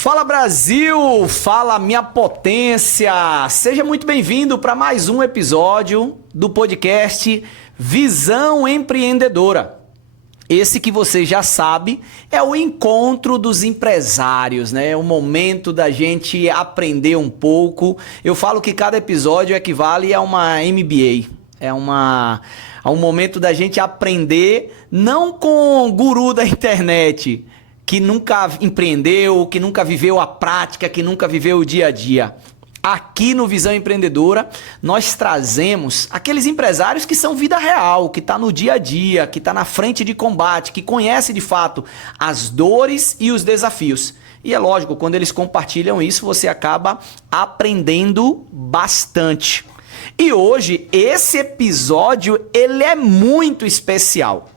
Fala Brasil, fala minha potência, seja muito bem-vindo para mais um episódio do podcast Visão Empreendedora. Esse que você já sabe é o encontro dos empresários, né? É o momento da gente aprender um pouco. Eu falo que cada episódio equivale a uma MBA, é um momento da gente aprender não com o guru da internet, que nunca empreendeu, que nunca viveu a prática, que nunca viveu o dia a dia. Aqui no Visão Empreendedora, nós trazemos aqueles empresários que são vida real, que está no dia a dia, que está na frente de combate, que conhece de fato as dores e os desafios. E é lógico, quando eles compartilham isso, você acaba aprendendo bastante. E hoje, esse episódio, ele é muito especial.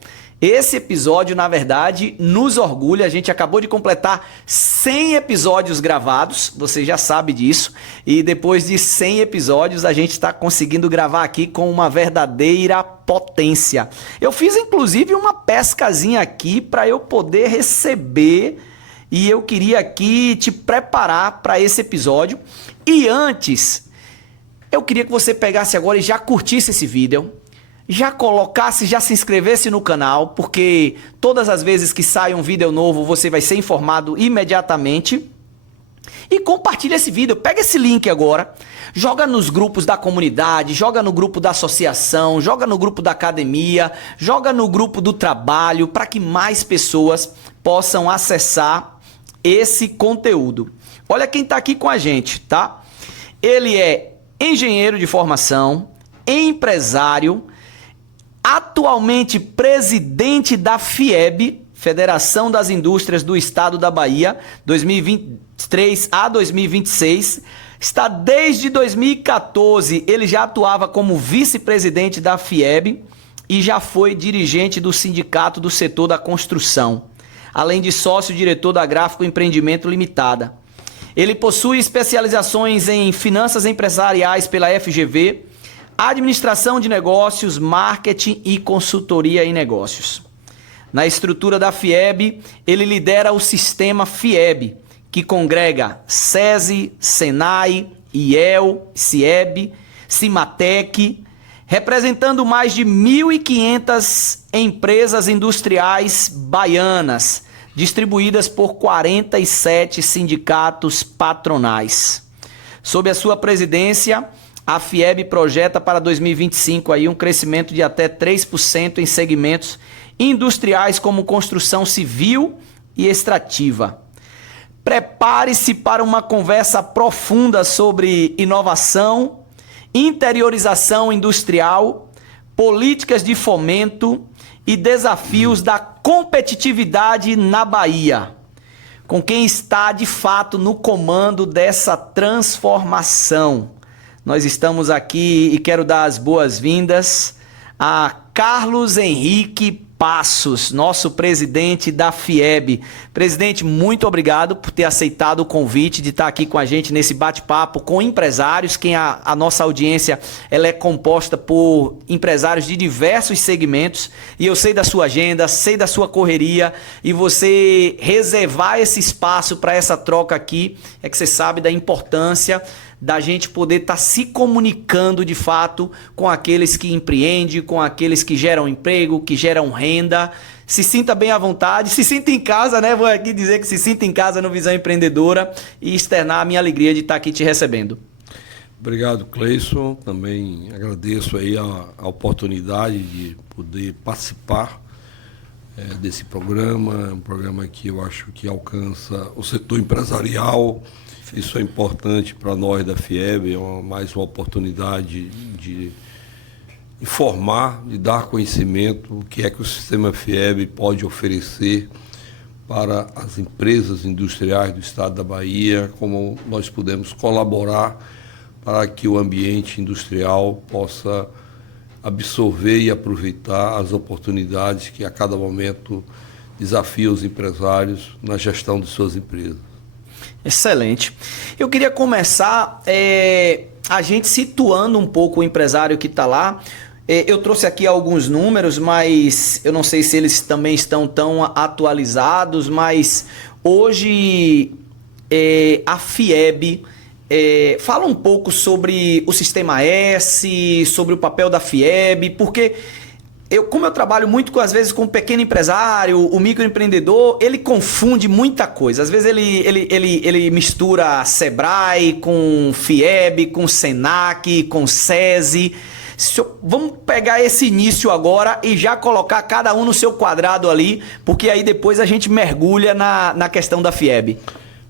Esse episódio, na verdade, nos orgulha. A gente acabou de completar 100 episódios gravados, você já sabe disso. E depois de 100 episódios, a gente está conseguindo gravar aqui com uma verdadeira potência. Eu fiz, inclusive, uma pescazinha aqui para eu poder receber. E eu queria aqui te preparar para esse episódio. E antes, eu queria que você pegasse agora e já curtisse esse vídeo. Já colocasse, já se inscrevesse no canal, porque todas as vezes que sai um vídeo novo, você vai ser informado imediatamente. E compartilha esse vídeo, pega esse link agora, joga nos grupos da comunidade, joga no grupo da associação, joga no grupo da academia, joga no grupo do trabalho, para que mais pessoas possam acessar esse conteúdo. Olha quem está aqui com a gente, tá? Ele é engenheiro de formação, empresário, atualmente presidente da FIEB, Federação das Indústrias do Estado da Bahia, 2023 a 2026. Está desde 2014, ele já atuava como vice-presidente da FIEB e já foi dirigente do sindicato do setor da construção, além de sócio-diretor da Gráfico Empreendimento Limitada. Ele possui especializações em finanças empresariais pela FGV, administração de negócios, marketing e consultoria em negócios. Na estrutura da FIEB, ele lidera o sistema FIEB, que congrega SESI, SENAI, IEL, CIEB, CIMATEC, representando mais de 1.500 empresas industriais baianas, distribuídas por 47 sindicatos patronais. Sob a sua presidência, a FIEB projeta para 2025 aí um crescimento de até 3% em segmentos industriais como construção civil e extrativa. Prepare-se para uma conversa profunda sobre inovação, interiorização industrial, políticas de fomento e desafios da competitividade na Bahia, com quem está de fato no comando dessa transformação. Nós estamos aqui e quero dar as boas-vindas a Carlos Henrique Passos, nosso presidente da FIEB. Presidente, muito obrigado por ter aceitado o convite de estar aqui com a gente nesse bate-papo com empresários, a nossa audiência ela é composta por empresários de diversos segmentos e eu sei da sua agenda, sei da sua correria e você reservar esse espaço para essa troca aqui, é que você sabe da importância da gente poder estar se comunicando de fato com aqueles que empreendem, com aqueles que geram emprego, que geram renda. Se sinta bem à vontade, se sinta em casa, né? Vou aqui dizer que se sinta em casa no Visão Empreendedora e externar a minha alegria de estar aqui te recebendo. Obrigado, Cleison. Também agradeço aí a oportunidade de poder participar desse programa, um programa que eu acho que alcança o setor empresarial. Isso é importante para nós da FIEB, é mais uma oportunidade de informar, de dar conhecimento o que é que o sistema FIEB pode oferecer para as empresas industriais do estado da Bahia, como nós podemos colaborar para que o ambiente industrial possa absorver e aproveitar as oportunidades que a cada momento desafiam os empresários na gestão de suas empresas. Excelente. Eu queria começar a gente situando um pouco o empresário que está lá. Eu trouxe aqui alguns números, mas eu não sei se eles também estão tão atualizados, mas hoje a FIEB. Fala um pouco sobre o Sistema S, sobre o papel da FIEB, porque como eu trabalho muito, às vezes, com o pequeno empresário, o microempreendedor, ele confunde muita coisa. Às vezes ele mistura Sebrae com FIEB, com Senac, com SESI. Vamos pegar esse início agora e já colocar cada um no seu quadrado ali, porque aí depois a gente mergulha na questão da FIEB.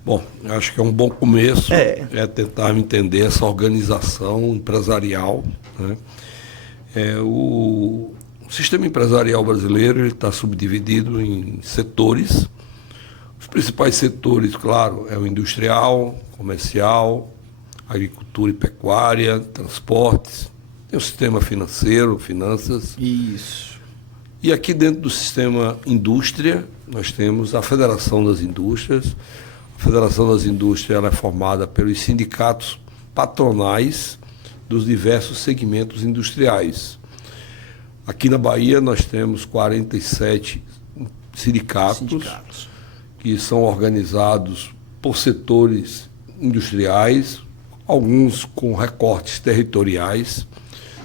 Bom, acho que é um bom começo, tentar entender essa organização empresarial, né? O sistema empresarial brasileiro está subdividido em setores. Os principais setores, claro, é o industrial, comercial, agricultura e pecuária, transportes, tem o sistema financeiro, finanças. Isso. E aqui dentro do sistema indústria, nós temos a Federação das Indústrias. A Federação das Indústrias ela é formada pelos sindicatos patronais dos diversos segmentos industriais. Aqui na Bahia nós temos 47 sindicatos que são organizados por setores industriais, alguns com recortes territoriais.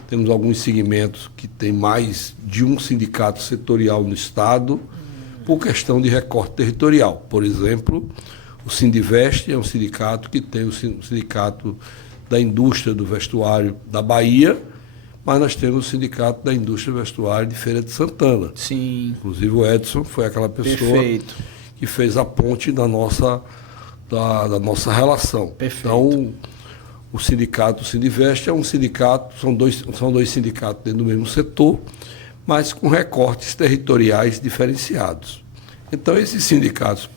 Temos alguns segmentos que têm mais de um sindicato setorial no estado por questão de recorte territorial. Por exemplo, o Sindivest é um sindicato que tem o sindicato da indústria do vestuário da Bahia, mas nós temos o sindicato da indústria do vestuário de Feira de Santana. Sim. Inclusive o Edson foi aquela pessoa que fez a ponte da nossa relação. Perfeito. Então, o sindicato Sindivest é um sindicato, são dois sindicatos dentro do mesmo setor, mas com recortes territoriais diferenciados. Então, esses sindicatos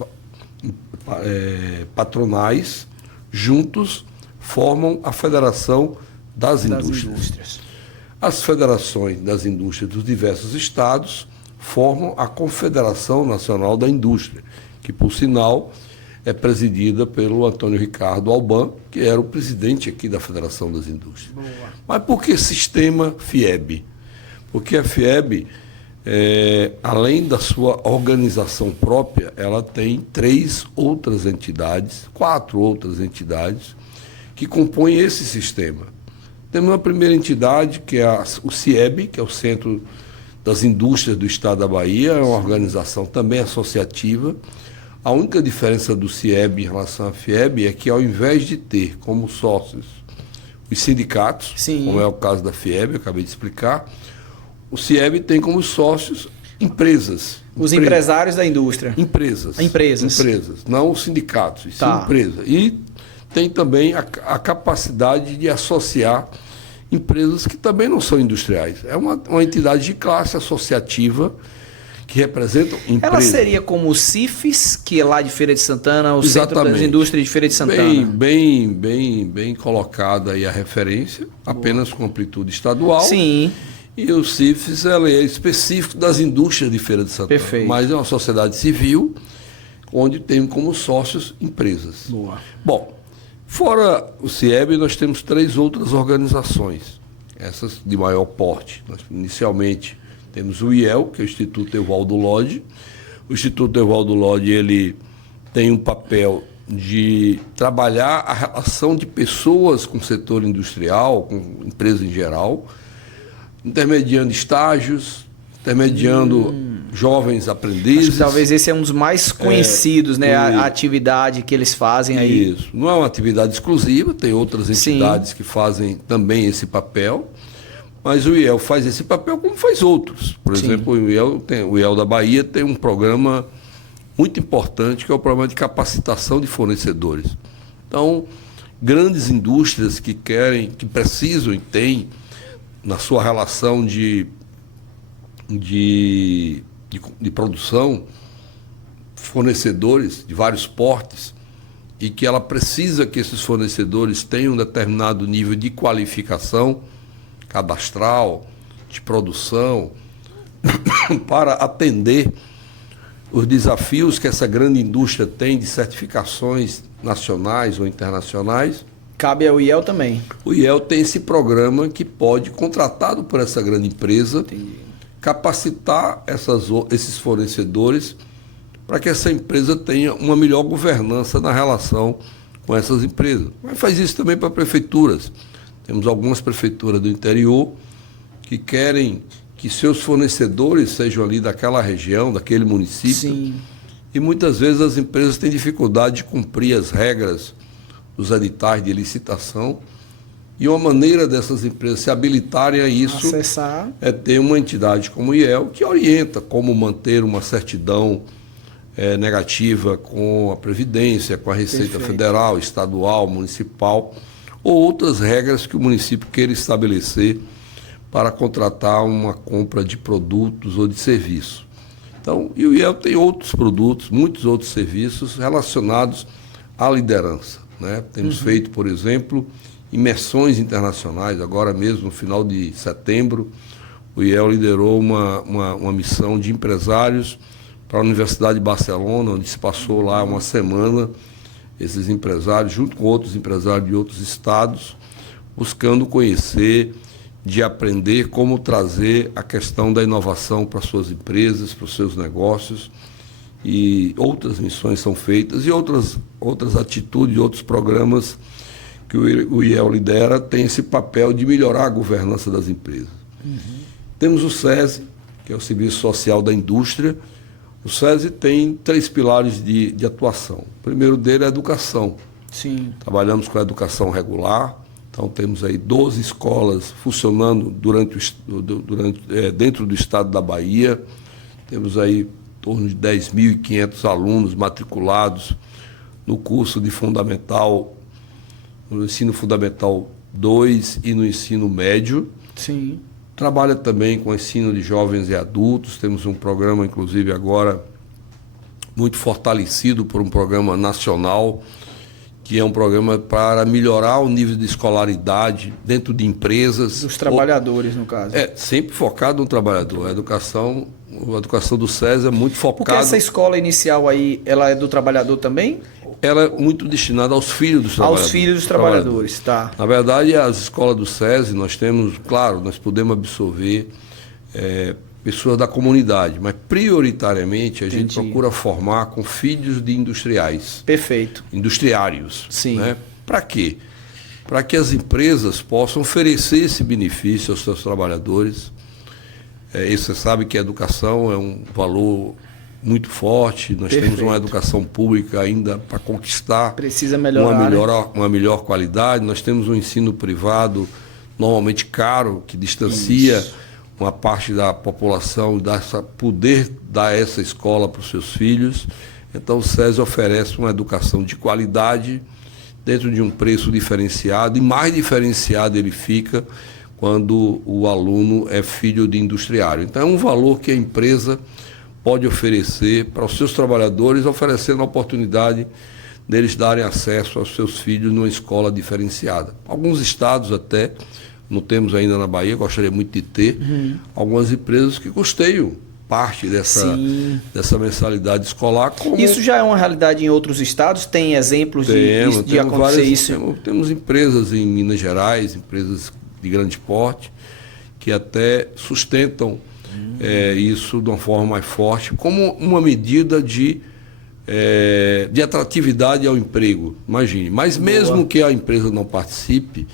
patronais, juntos, formam a Federação das Indústrias. As federações das indústrias dos diversos estados formam a Confederação Nacional da Indústria, que, por sinal, é presidida pelo Antônio Ricardo Alban, que era o presidente aqui da Federação das Indústrias. Boa. Mas por que sistema FIEB? Porque a FIEB, além da sua organização própria, ela tem 4 outras entidades que compõem esse sistema. Temos uma primeira entidade, que é o CIEB, que é o Centro das Indústrias do Estado da Bahia, é uma organização também associativa. A única diferença do CIEB em relação à FIEB é que, ao invés de ter como sócios os sindicatos, Sim. como é o caso da FIEB, eu acabei de explicar, o CIEB tem como sócios empresas. Os empresários da indústria. Empresas, não os sindicatos, e sim empresas. E tem também a capacidade de associar empresas que também não são industriais. É uma entidade de classe associativa que representam empresas. Ela seria como o CIFES, que é lá de Feira de Santana, o Centro das Indústrias de Feira de Santana. Bem colocada aí a referência, apenas com amplitude estadual. Sim. E o CIFES é específico das indústrias de Feira de Santana. Perfeito. Mas é uma sociedade civil, onde tem como sócios empresas. Boa. Bom, fora o CIEB, nós temos 3 outras organizações, essas de maior porte. Nós, inicialmente, temos o IEL, que é o Instituto Evaldo Lodge. O Instituto Evaldo Lodge, ele tem um papel de trabalhar a relação de pessoas com o setor industrial, com empresa em geral, intermediando estágios, intermediando jovens aprendizes. Acho que talvez esse é um dos mais conhecidos, né? A atividade que eles fazem aí. Isso. Não é uma atividade exclusiva, tem outras entidades Sim. que fazem também esse papel, mas o IEL faz esse papel como faz outros. Por Sim. exemplo, o IEL da Bahia tem um programa muito importante, que é o programa de capacitação de fornecedores. Então, grandes indústrias que precisam e têm na sua relação de produção, fornecedores de vários portes, e que ela precisa que esses fornecedores tenham um determinado nível de qualificação cadastral, de produção, para atender os desafios que essa grande indústria tem de certificações nacionais ou internacionais. Cabe ao IEL também. O IEL tem esse programa que pode, contratado por essa grande empresa, capacitar esses fornecedores para que essa empresa tenha uma melhor governança na relação com essas empresas. Mas faz isso também para prefeituras. Temos algumas prefeituras do interior que querem que seus fornecedores sejam ali daquela região, daquele município. Sim. E muitas vezes as empresas têm dificuldade de cumprir as regras dos editais de licitação. E uma maneira dessas empresas se habilitarem a isso Acessar. é ter uma entidade como o IEL que orienta como manter uma certidão negativa com a Previdência, com a Receita Perfeito. Federal, estadual, municipal, ou outras regras que o município queira estabelecer para contratar uma compra de produtos ou de serviços. Então, e o IEL tem outros produtos, muitos outros serviços relacionados à liderança, né? Temos feito, por exemplo, imersões internacionais. Agora mesmo, no final de setembro, o IEL liderou uma missão de empresários para a Universidade de Barcelona, onde se passou lá uma semana, esses empresários, junto com outros empresários de outros estados, buscando conhecer, de aprender como trazer a questão da inovação para suas empresas, para os seus negócios. E outras missões são feitas e outras atitudes, outros programas que o IEL lidera tem esse papel de melhorar a governança das empresas. Temos o SESI, que é o Serviço Social da Indústria. O SESI tem 3 pilares de atuação. O primeiro dele é a educação. Sim. Trabalhamos com a educação regular. Então, temos aí 12 escolas funcionando dentro do estado da Bahia. Temos aí em torno de 10.500 alunos matriculados no curso de fundamental, no ensino fundamental 2 e no ensino médio. Sim. Trabalha também com ensino de jovens e adultos. Temos um programa, inclusive, agora muito fortalecido por um programa nacional, que é um programa para melhorar o nível de escolaridade dentro de empresas. Dos trabalhadores, no caso. Sempre focado no trabalhador. A educação do SESI é muito focada... Porque essa escola inicial aí, ela é do trabalhador também? Ela é muito destinada aos filhos dos trabalhadores. Aos filhos dos trabalhadores, tá. Na verdade, as escolas do SESI, nós temos, claro, nós podemos absorver pessoas da comunidade, mas prioritariamente a gente procura formar com filhos de industriais. Perfeito. Industriários. Sim. Né? Para quê? Para que as empresas possam oferecer esse benefício aos seus trabalhadores. E você sabe que a educação é um valor muito forte, nós Perfeito. temos uma educação pública ainda para conquistar. Precisa melhorar, uma melhor qualidade. Nós temos um ensino privado normalmente caro, que distancia uma parte da população, poder dar essa escola para os seus filhos. Então o SESI oferece uma educação de qualidade dentro de um preço diferenciado, e mais diferenciado ele fica quando o aluno é filho de industriário. Então é um valor que a empresa pode oferecer para os seus trabalhadores, oferecendo a oportunidade deles darem acesso aos seus filhos numa escola diferenciada. Alguns estados até, não temos ainda na Bahia, gostaria muito de ter, algumas empresas que custeiam parte dessa mensalidade escolar. Isso já é uma realidade em outros estados? Tem exemplos de acontecer isso? Temos empresas em Minas Gerais, empresas de grande porte, que até sustentam isso de uma forma mais forte, como uma medida de atratividade ao emprego. Imagine. Mas mesmo que a empresa não participe,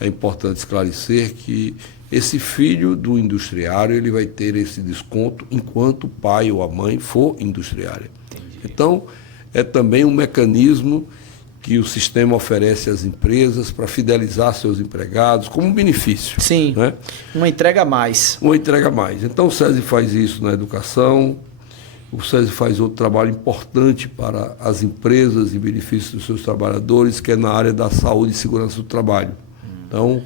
é importante esclarecer que esse filho do industriário ele vai ter esse desconto enquanto o pai ou a mãe for industriária. Entendi. Então, é também um mecanismo que o sistema oferece às empresas para fidelizar seus empregados como um benefício. Sim, né? Uma entrega a mais. Uma entrega a mais. Então, o SESI faz isso na educação, o SESI faz outro trabalho importante para as empresas em benefício dos seus trabalhadores, que é na área da saúde e segurança do trabalho. Então,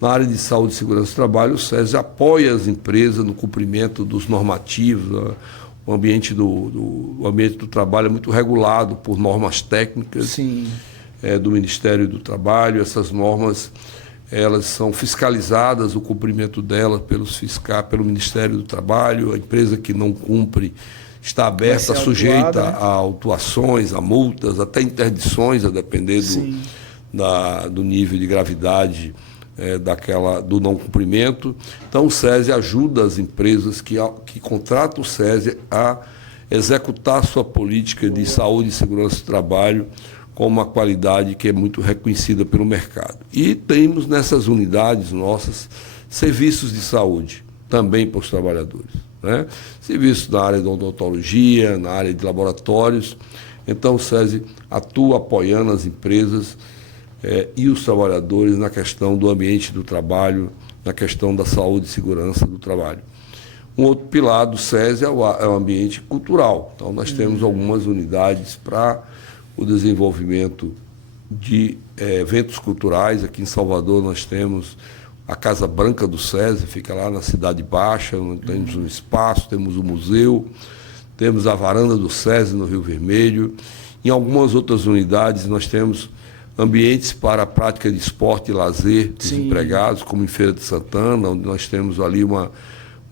na área de saúde e segurança do trabalho, o SESI apoia as empresas no cumprimento dos normativos. O ambiente do trabalho é muito regulado por normas técnicas do Ministério do Trabalho. Essas normas elas são fiscalizadas, o cumprimento delas pelo Ministério do Trabalho. A empresa que não cumpre está aberta, sujeita a autuações, a multas, até interdições, a depender do nível de gravidade do não cumprimento. Então o SESI ajuda as empresas que contratam o SESI a executar sua política de saúde e segurança do trabalho com uma qualidade que é muito reconhecida pelo mercado. E temos nessas unidades nossas serviços de saúde também para os trabalhadores, né? Serviços na área de odontologia, na área de laboratórios. Então o SESI atua apoiando as empresas e os trabalhadores na questão do ambiente do trabalho, na questão da saúde e segurança do trabalho. Um outro pilar do SESI é o ambiente cultural. Então nós temos algumas unidades para o desenvolvimento de eventos culturais. Aqui em Salvador nós temos a Casa Branca do SESI, fica lá na Cidade Baixa, onde temos um espaço, temos o museu, temos a varanda do SESI no Rio Vermelho. Em algumas outras unidades nós temos ambientes para a prática de esporte e lazer dos empregados, como em Feira de Santana, onde nós temos ali uma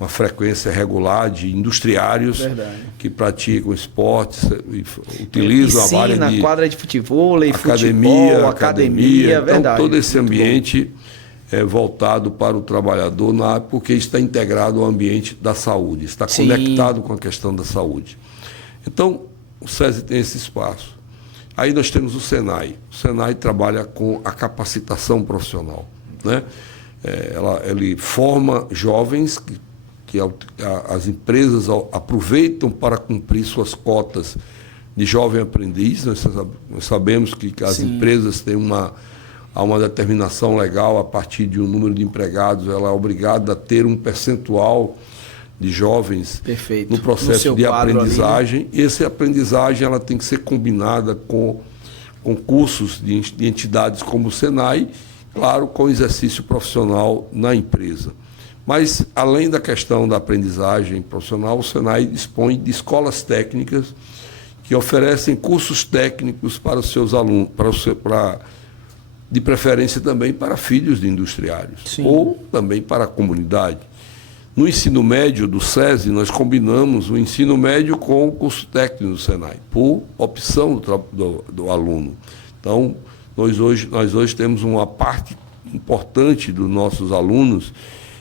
frequência regular de industriários que praticam esportes, utilizam piscina, a área de quadra de futebol, academia. Então, verdade. Todo esse ambiente é voltado para o trabalhador, porque está integrado ao ambiente da saúde, está conectado com a questão da saúde. Então, o SESI tem esse espaço. Aí nós temos o SENAI. O SENAI trabalha com a capacitação profissional, né? Ele forma jovens que as empresas aproveitam para cumprir suas cotas de jovem aprendiz. Nós sabemos que as empresas têm há uma determinação legal, a partir de um número de empregados, ela é obrigada a ter um percentual de jovens no processo de aprendizagem. Ali, né? E essa aprendizagem ela tem que ser combinada com cursos de entidades como o SENAI, claro, com exercício profissional na empresa. Mas, além da questão da aprendizagem profissional, o SENAI dispõe de escolas técnicas que oferecem cursos técnicos para os seus alunos, de preferência também para filhos de industriários, ou também para a comunidade. No ensino médio do SESI, nós combinamos o ensino médio com o curso técnico do SENAI, por opção do aluno. Então, nós hoje temos uma parte importante dos nossos alunos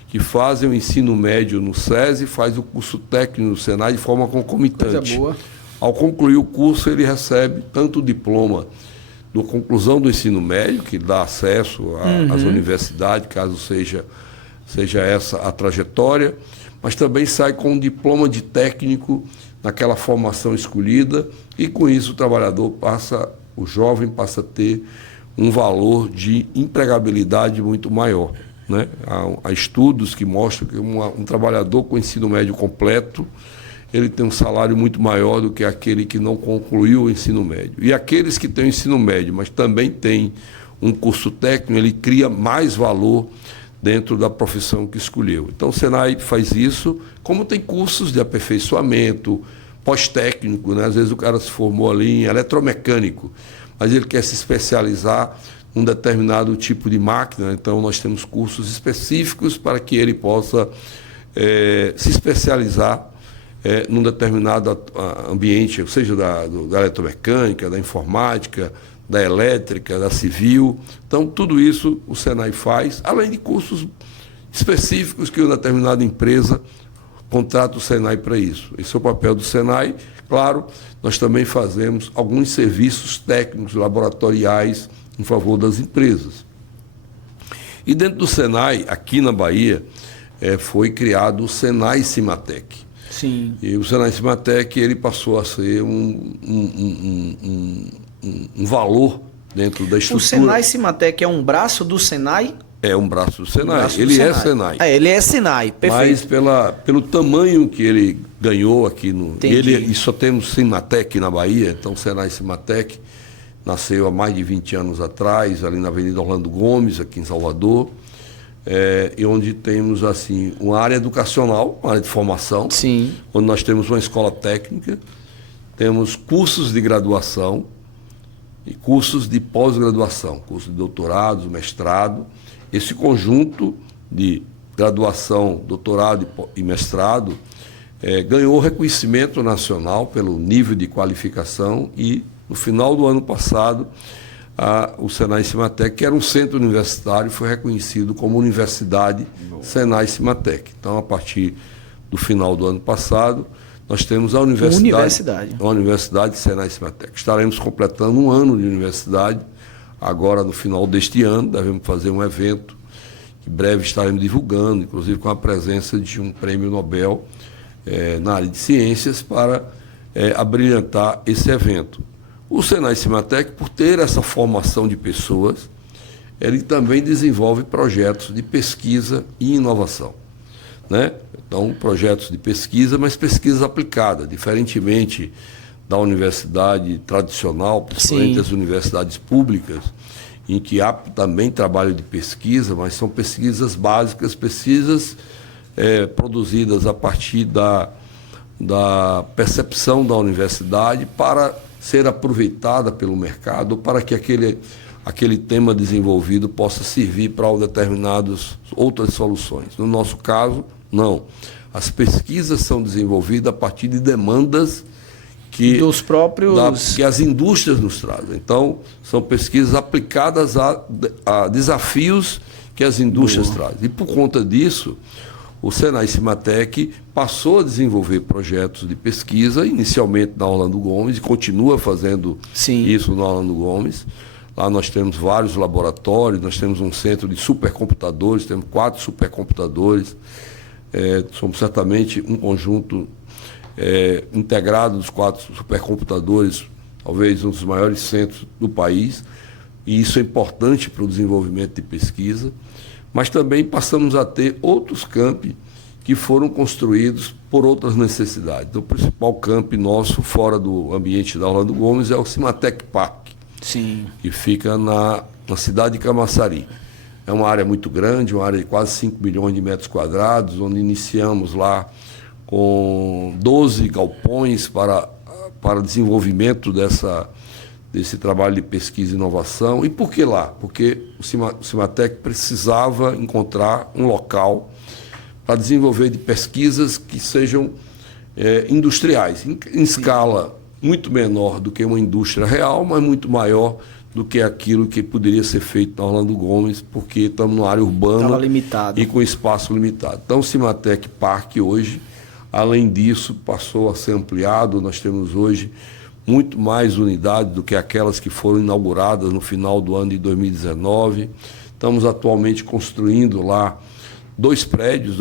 que fazem o ensino médio no SESI, faz o curso técnico no SENAI de forma concomitante. Coisa boa. Ao concluir o curso, ele recebe tanto o diploma da conclusão do ensino médio, que dá acesso às universidades, caso seja essa a trajetória, mas também sai com um diploma de técnico naquela formação escolhida, e com isso o jovem passa a ter um valor de empregabilidade muito maior, né? Há estudos que mostram que um trabalhador com ensino médio completo, ele tem um salário muito maior do que aquele que não concluiu o ensino médio. E aqueles que têm o ensino médio, mas também têm um curso técnico, ele cria mais valor dentro da profissão que escolheu. Então o SENAI faz isso, como tem cursos de aperfeiçoamento, pós-técnico, né? Às vezes o cara se formou ali em eletromecânico, mas ele quer se especializar num determinado tipo de máquina, então nós temos cursos específicos para que ele possa se especializar num determinado ambiente, seja da eletromecânica, da informática, da elétrica, da civil. Então, tudo isso o SENAI faz, além de cursos específicos que uma determinada empresa contrata o SENAI para isso. Esse é o papel do SENAI. Claro, nós também fazemos alguns serviços técnicos, laboratoriais, em favor das empresas. E dentro do SENAI, aqui na Bahia, foi criado o SENAI Cimatec. Sim. E o SENAI Cimatec, ele passou a ser um valor dentro da estrutura. O SENAI Cimatec é um braço do SENAI? É um braço do SENAI. Ele é SENAI. Ele é SENAI, perfeito. Mas pelo tamanho que ele ganhou aqui e só temos Cimatec na Bahia, então o SENAI Cimatec nasceu há mais de 20 anos atrás, ali na Avenida Orlando Gomes, aqui em Salvador, e onde temos assim uma área educacional, uma área de formação, onde nós temos uma escola técnica, temos cursos de graduação e cursos de pós-graduação, cursos de doutorado, mestrado. Esse conjunto de graduação, doutorado e mestrado ganhou reconhecimento nacional pelo nível de qualificação, e no final do ano passado o SENAI Cimatec, que era um centro universitário, foi reconhecido como Universidade SENAI Cimatec. Então, a partir do final do ano passado, nós temos a Universidade Senai Cimatec. Estaremos completando um ano de universidade, agora no final deste ano, devemos fazer um evento, que em breve estaremos divulgando, inclusive com a presença de um prêmio Nobel na área de ciências, para abrilhantar esse evento. O Senai Cimatec, por ter essa formação de pessoas, ele também desenvolve projetos de pesquisa e inovação, né? Então, projetos de pesquisa, mas pesquisa aplicada, diferentemente da universidade tradicional, principalmente as universidades públicas, em que há também trabalho de pesquisa, mas são pesquisas básicas, pesquisas produzidas a partir da percepção da universidade para ser aproveitada pelo mercado, para que aquele tema desenvolvido possa servir para determinadas outras soluções. No nosso caso, não. As pesquisas são desenvolvidas a partir de demandas que as indústrias nos trazem. Então, são pesquisas aplicadas a desafios que as indústrias trazem. E por conta disso, o Senai Cimatec passou a desenvolver projetos de pesquisa, inicialmente na Orlando Gomes, e continua fazendo isso na Orlando Gomes. Lá nós temos vários laboratórios, nós temos um centro de supercomputadores, temos 4 supercomputadores. Somos certamente um conjunto integrado dos 4 supercomputadores, talvez um dos maiores centros do país, e isso é importante para o desenvolvimento de pesquisa. Mas também passamos a ter outros campi que foram construídos por outras necessidades. O principal campi nosso, fora do ambiente da Orlando Gomes, é o Cimatec Park, que fica na cidade de Camaçari. É uma área muito grande, uma área de quase 5 milhões de metros quadrados, onde iniciamos lá com 12 galpões para desenvolvimento desse trabalho de pesquisa e inovação. E por que lá? Porque o Cimatec precisava encontrar um local para desenvolver de pesquisas que sejam industriais, em escala muito menor do que uma indústria real, mas muito maior do que aquilo que poderia ser feito na Orlando Gomes, porque estamos numa área urbana e com espaço limitado. Então, o Cimatec Park hoje, além disso, passou a ser ampliado. Nós temos hoje muito mais unidades do que aquelas que foram inauguradas no final do ano de 2019. Estamos atualmente construindo lá 2 prédios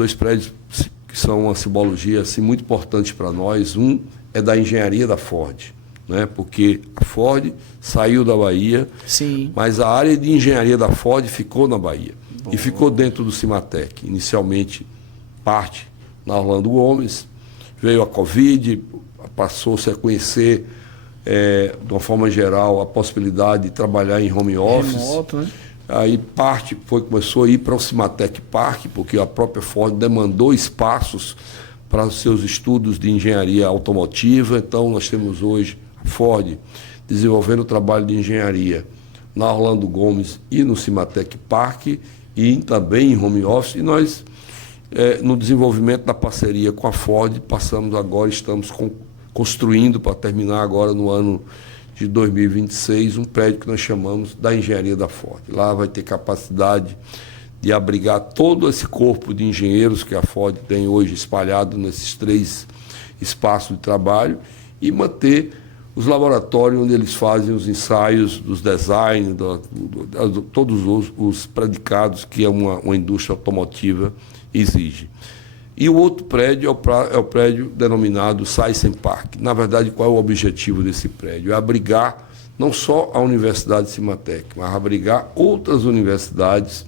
que são uma simbologia assim, muito importante para nós. Um é da engenharia da Ford, né? Porque a Ford saiu da Bahia, mas a área de engenharia da Ford ficou na Bahia. E ficou dentro do Cimatec. Inicialmente, parte na Orlando Gomes, veio a Covid, passou-se a conhecer, de uma forma geral, a possibilidade de trabalhar em home office. Remoto, né? Aí começou a ir para o Cimatec Park, porque a própria Ford demandou espaços para os seus estudos de engenharia automotiva. Então, nós temos hoje a Ford desenvolvendo o trabalho de engenharia na Orlando Gomes e no Cimatec Park, e também em home office. E nós, no desenvolvimento da parceria com a Ford, estamos construindo, para terminar agora no ano de 2026, um prédio que nós chamamos da engenharia da Ford. Lá vai ter capacidade de abrigar todo esse corpo de engenheiros que a Ford tem hoje espalhado nesses 3 espaços de trabalho, e manter os laboratórios onde eles fazem os ensaios dos design, todos os predicados que uma indústria automotiva exige. E o outro prédio é o prédio denominado Science Park. Na verdade, qual é o objetivo desse prédio? É abrigar não só a Universidade Cimatec, mas abrigar outras universidades,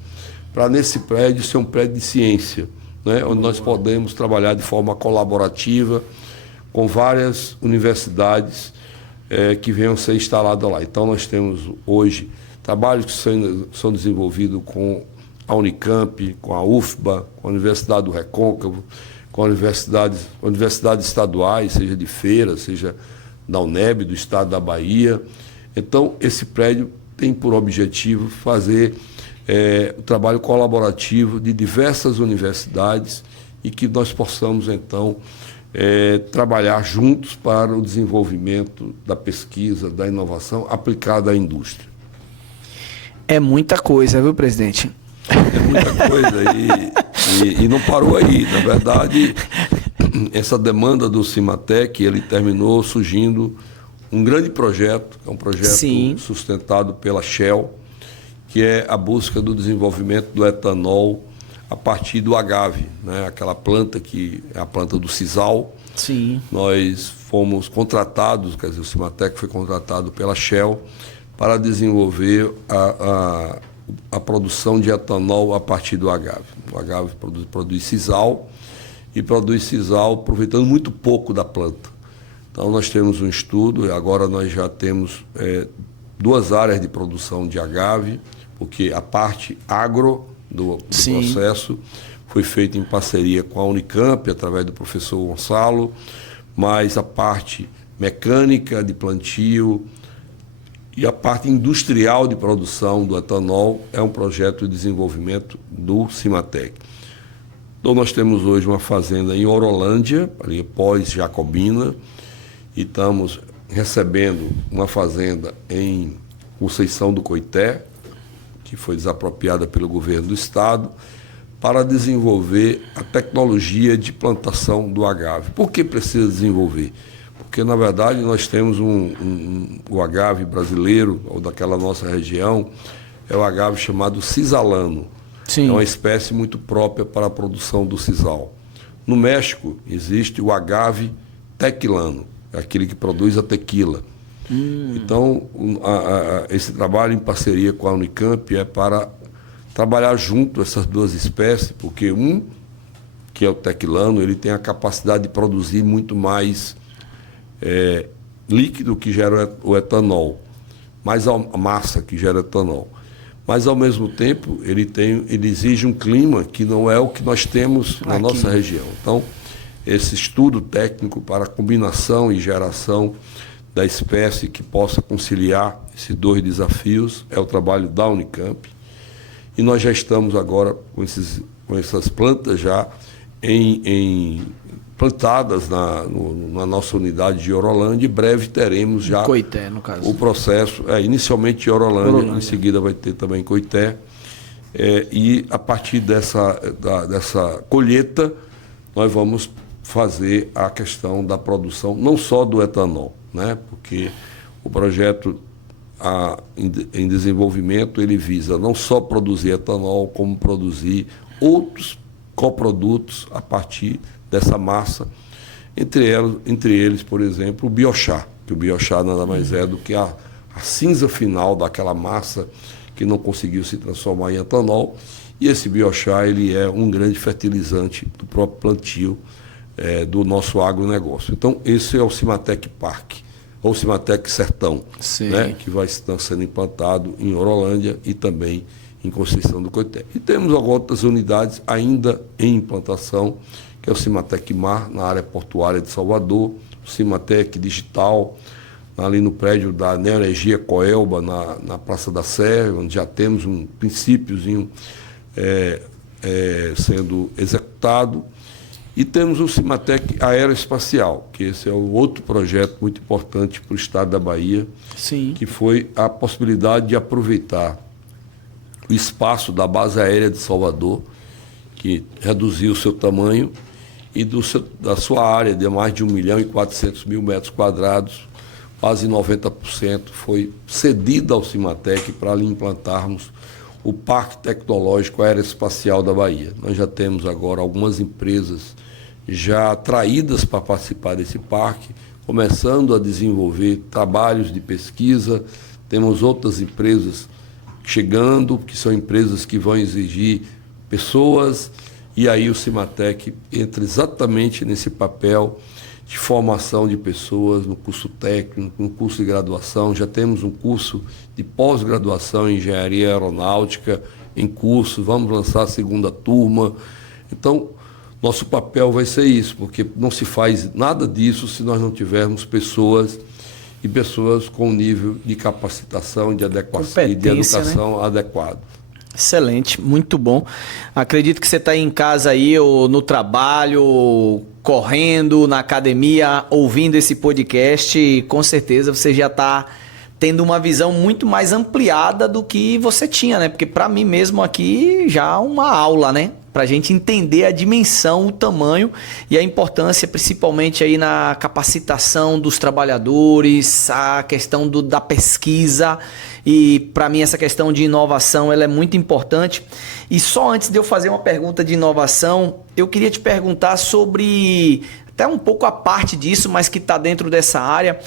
para nesse prédio ser um prédio de ciência, né? Onde nós podemos trabalhar de forma colaborativa com várias universidades que venham a ser instaladas lá. Então, nós temos hoje trabalhos que são desenvolvidos com a Unicamp, com a UFBA, com a Universidade do Recôncavo, com universidades estaduais, seja de Feira, seja da UNEB, do Estado da Bahia. Então, esse prédio tem por objetivo fazer o trabalho colaborativo de diversas universidades, e que nós possamos, então, trabalhar juntos para o desenvolvimento da pesquisa, da inovação aplicada à indústria. É muita coisa, viu, presidente? É muita coisa e não parou aí. Na verdade, essa demanda do Cimatec, ele terminou surgindo um grande projeto, é um projeto Sim. sustentado pela Shell, que é a busca do desenvolvimento do etanol a partir do agave, né? Aquela planta que é a planta do sisal. Sim. Nós fomos contratados, quer dizer, o Cimatec foi contratado pela Shell para desenvolver a produção de etanol a partir do agave. O agave produz sisal e produz sisal aproveitando muito pouco da planta. Então nós temos um estudo, e agora nós já temos 2 áreas de produção de agave, porque a parte agro do processo foi feita em parceria com a Unicamp, através do professor Gonçalo, mas a parte mecânica de plantio e a parte industrial de produção do etanol é um projeto de desenvolvimento do Cimatec. Então nós temos hoje uma fazenda em Orolândia, ali pós-Jacobina, e estamos recebendo uma fazenda em Conceição do Coité, que foi desapropriada pelo governo do estado, para desenvolver a tecnologia de plantação do agave. Por que precisa desenvolver? Porque, na verdade, nós temos o agave brasileiro, ou daquela nossa região, é o agave chamado sisalano. Sim. É uma espécie muito própria para a produção do sisal. No México, existe o agave tequilano, aquele que produz a tequila. Então, esse trabalho em parceria com a Unicamp é para trabalhar junto essas 2 espécies, porque que é o tequilano, ele tem a capacidade de produzir muito mais líquido que gera o etanol, mais a massa que gera etanol. Mas, ao mesmo tempo, ele exige um clima que não é o que nós temos na nossa região. Então, esse estudo técnico para a combinação e geração da espécie que possa conciliar esses 2 desafios é o trabalho da Unicamp. E nós já estamos agora com essas plantas já plantadas na nossa unidade de Orolândia. Em breve teremos já Coité, no caso. o processo, inicialmente em Orolândia, em seguida vai ter também Coité. E a partir dessa colheita, nós vamos fazer a questão da produção, não só do etanol, né? Porque o projeto em desenvolvimento, ele visa não só produzir etanol, como produzir outros coprodutos a partir dessa massa, entre eles, por exemplo, o biochá, que o biochá nada mais é do que a cinza final daquela massa que não conseguiu se transformar em etanol, e esse biochá ele é um grande fertilizante do próprio plantio do nosso agronegócio. Então, esse é o Cimatec Park, ou Cimatec Sertão, né, que vai estar sendo implantado em Orolândia e também em Conceição do Coité. E temos algumas outras unidades ainda em implantação, que é o Cimatec Mar, na área portuária de Salvador, o Cimatec Digital, ali no prédio da Neoenergia Coelba, na Praça da Sé, onde já temos um princípiozinho sendo executado. E temos o Cimatec Aeroespacial, que esse é um outro projeto muito importante para o estado da Bahia, que foi a possibilidade de aproveitar o espaço da base aérea de Salvador, que reduziu o seu tamanho, e da sua área de mais de 1.400.000 metros quadrados, quase 90% foi cedida ao Cimatec para ali implantarmos o Parque Tecnológico Aeroespacial da Bahia. Nós já temos agora algumas empresas já atraídas para participar desse parque, começando a desenvolver trabalhos de pesquisa. Temos outras empresas chegando, que são empresas que vão exigir pessoas, e aí o Cimatec entra exatamente nesse papel de formação de pessoas no curso técnico, no curso de graduação. Já temos um curso de pós-graduação em engenharia aeronáutica em curso, vamos lançar a 2ª turma. Então, nosso papel vai ser isso, porque não se faz nada disso se nós não tivermos pessoas e pessoas com nível de capacitação, de adequação e de educação, né, adequado. Excelente, muito bom. Acredito que você está em casa aí, ou no trabalho, correndo, na academia, ouvindo esse podcast, e com certeza você já está tendo uma visão muito mais ampliada do que você tinha, né? Porque para mim mesmo aqui já é uma aula, né? para a gente entender a dimensão, o tamanho e a importância, principalmente aí na capacitação dos trabalhadores, a questão da pesquisa. E para mim essa questão de inovação ela é muito importante. E só antes de eu fazer uma pergunta de inovação, eu queria te perguntar sobre até um pouco a parte disso, mas que está dentro dessa área.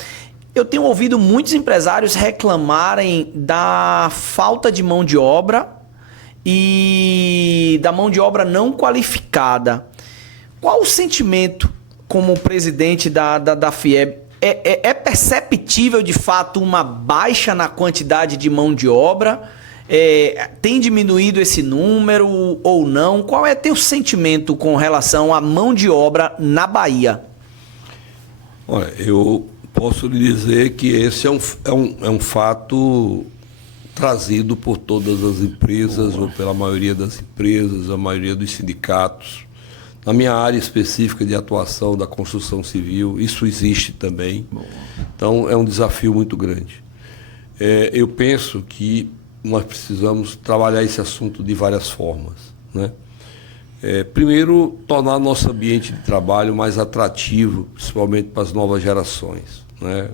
Eu tenho ouvido muitos empresários reclamarem da falta de mão de obra e da mão de obra não qualificada. Qual o sentimento como presidente da FIEB? É perceptível de fato uma baixa na quantidade de mão de obra? Tem diminuído esse número ou não? Qual é teu sentimento com relação à mão de obra na Bahia? Olha, eu posso lhe dizer que esse é um fato trazido por todas as empresas, ou pela maioria das empresas, a maioria dos sindicatos. Na minha área específica de atuação da construção civil, isso existe também. Então, é um desafio muito grande. Eu penso que nós precisamos trabalhar esse assunto de várias formas, né? Primeiro, tornar nosso ambiente de trabalho mais atrativo, principalmente para as novas gerações, né?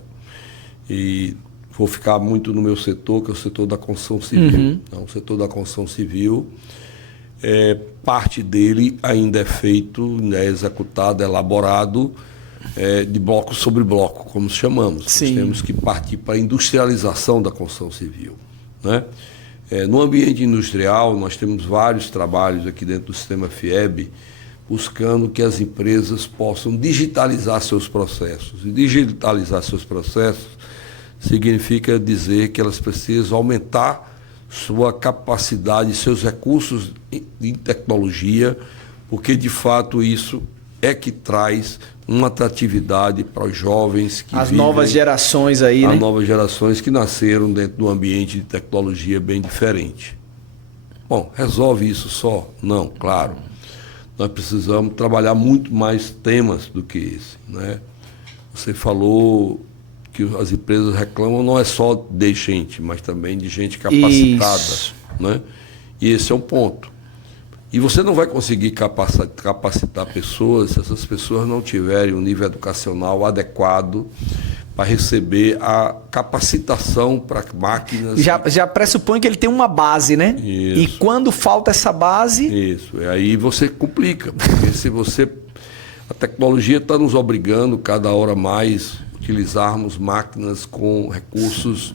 E vou ficar muito no meu setor, que é o setor da construção civil. Uhum. Então, o setor da construção civil, parte dele ainda é feito, é executado, é elaborado de bloco sobre bloco, como chamamos. Sim. Nós temos que partir para a industrialização da construção civil, né? No ambiente industrial, nós temos vários trabalhos aqui dentro do sistema FIEB, buscando que as empresas possam digitalizar seus processos. E digitalizar seus processos significa dizer que elas precisam aumentar sua capacidade, seus recursos em tecnologia, porque de fato isso é que traz uma atratividade para os jovens que as novas gerações aí, né? As novas gerações que nasceram dentro de um ambiente de tecnologia bem diferente. Bom, resolve isso só? Não, claro. Nós precisamos trabalhar muito mais temas do que esse, né? Você falou que as empresas reclamam não é só de gente, mas também de gente capacitada, né? E esse é um ponto. E você não vai conseguir capacitar pessoas se essas pessoas não tiverem um nível educacional adequado para receber a capacitação para máquinas. Já pressupõe que ele tem uma base, né? Isso. E quando falta essa base... Isso, e aí você complica, porque se você... A tecnologia está nos obrigando cada hora mais a utilizarmos máquinas com recursos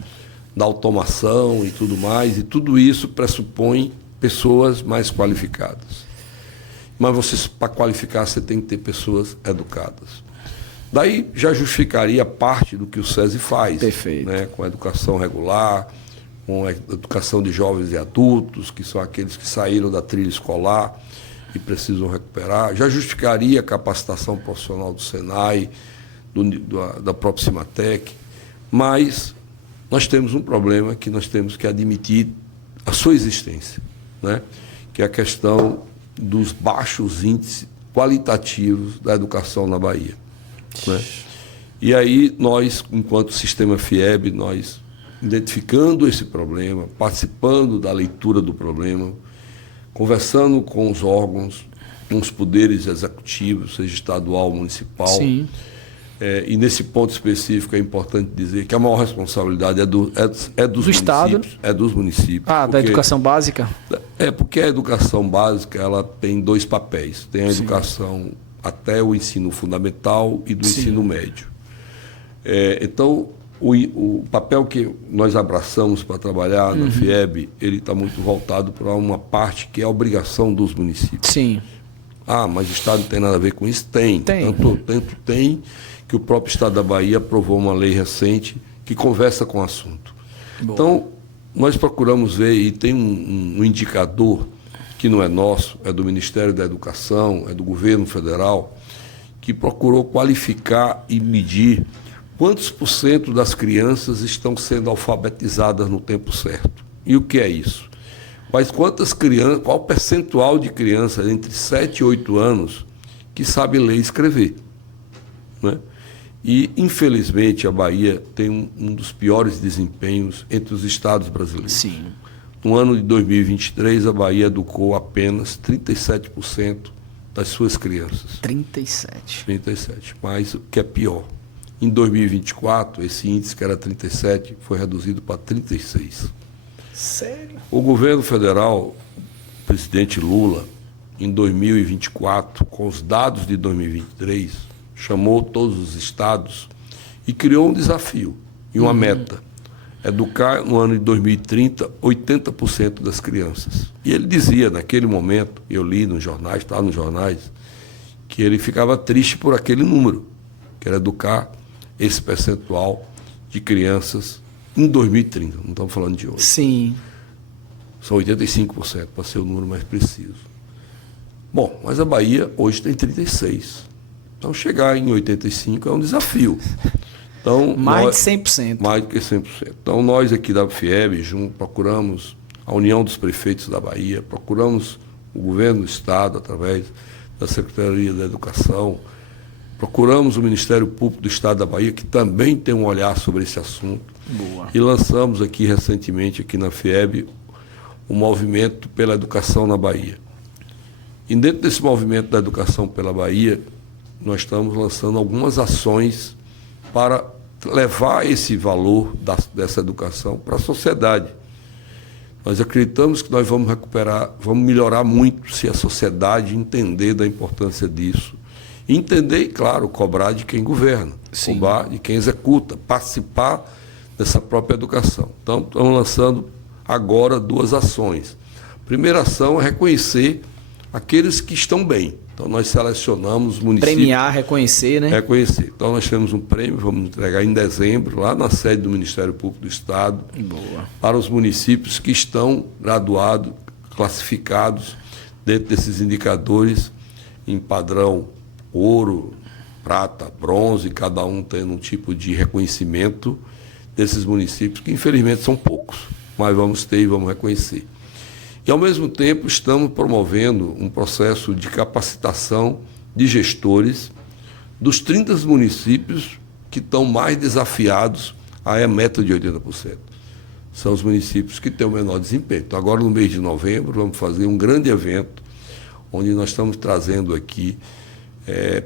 da automação e tudo mais, e tudo isso pressupõe pessoas mais qualificadas. Mas para qualificar, você tem que ter pessoas educadas. Daí já justificaria parte do que o SESI faz. Perfeito. Né, com a educação regular, com a educação de jovens e adultos, que são aqueles que saíram da trilha escolar e precisam recuperar. Já justificaria a capacitação profissional do SENAI, da própria Cimatec. Mas nós temos um problema que nós temos que admitir a sua existência, né? Que é a questão dos baixos índices qualitativos da educação na Bahia, né? E aí nós, enquanto sistema FIEB, nós identificando esse problema, participando da leitura do problema, conversando com os órgãos, com os poderes executivos, seja estadual ou municipal. Sim. E nesse ponto específico é importante dizer que a maior responsabilidade é dos Estado. É dos municípios. Da educação básica? Porque a educação básica ela tem dois papéis. Tem a educação até o ensino fundamental e do ensino médio. Então, o papel que nós abraçamos para trabalhar na FIEB, ele está muito voltado para uma parte que é a obrigação dos municípios. Sim. Mas o Estado não tem nada a ver com isso? Tem. Tanto tem que o próprio Estado da Bahia aprovou uma lei recente que conversa com o assunto. Boa. Então, nós procuramos ver, e tem um indicador que não é nosso, é do Ministério da Educação, é do governo federal, que procurou qualificar e medir quantos % das crianças estão sendo alfabetizadas no tempo certo. E o que é isso? Qual o percentual de crianças entre 7 e 8 anos que sabe ler e escrever, né? E, infelizmente, a Bahia tem um dos piores desempenhos entre os estados brasileiros. Sim. no ano de 2023, a Bahia educou apenas 37% das suas crianças. 37. 37. Mas o que é pior, em 2024, esse índice que era 37 foi reduzido para 36. Sério? O governo federal, o presidente Lula, em 2024, com os dados de 2023, chamou todos os estados e criou um desafio e uma meta. Educar no ano de 2030 80% das crianças. E ele dizia naquele momento, eu li nos jornais, estava nos jornais, que ele ficava triste por aquele número, que era educar esse percentual de crianças em 2030, não estamos falando de hoje. Sim. São 85%, para ser o número mais preciso. Bom, mas a Bahia hoje tem 36%. Então chegar em 85% é um desafio. Então, mais de 100%. Mais do que 100%. Então nós aqui da FIEB, junto, procuramos a União dos Prefeitos da Bahia, procuramos o governo do Estado, através da Secretaria da Educação, procuramos o Ministério Público do Estado da Bahia, que também tem um olhar sobre esse assunto. Boa. E lançamos aqui recentemente, aqui na FIEB, o movimento pela educação na Bahia. E dentro desse movimento da educação pela Bahia, nós estamos lançando algumas ações para levar esse valor dessa educação para a sociedade. Nós acreditamos que nós vamos melhorar muito se a sociedade entender da importância disso. E entender, e, claro, cobrar de quem governa, Sim. cobrar de quem executa, participar dessa própria educação. Então, estamos lançando agora 2 ações. A primeira ação é reconhecer aqueles que estão bem. Então, nós selecionamos municípios... Premiar, reconhecer, né? Reconhecer. Então, nós temos um prêmio, vamos entregar em dezembro, lá na sede do Ministério Público do Estado, Boa. para os municípios que estão graduados, classificados dentro desses indicadores em padrão ouro, prata, bronze, cada um tendo um tipo de reconhecimento desses municípios, que infelizmente são poucos, mas vamos ter e vamos reconhecer. E, ao mesmo tempo, estamos promovendo um processo de capacitação de gestores dos 30 municípios que estão mais desafiados à meta de 80%. São os municípios que têm o menor desempenho. Então, agora, no mês de novembro, vamos fazer um grande evento, onde nós estamos trazendo aqui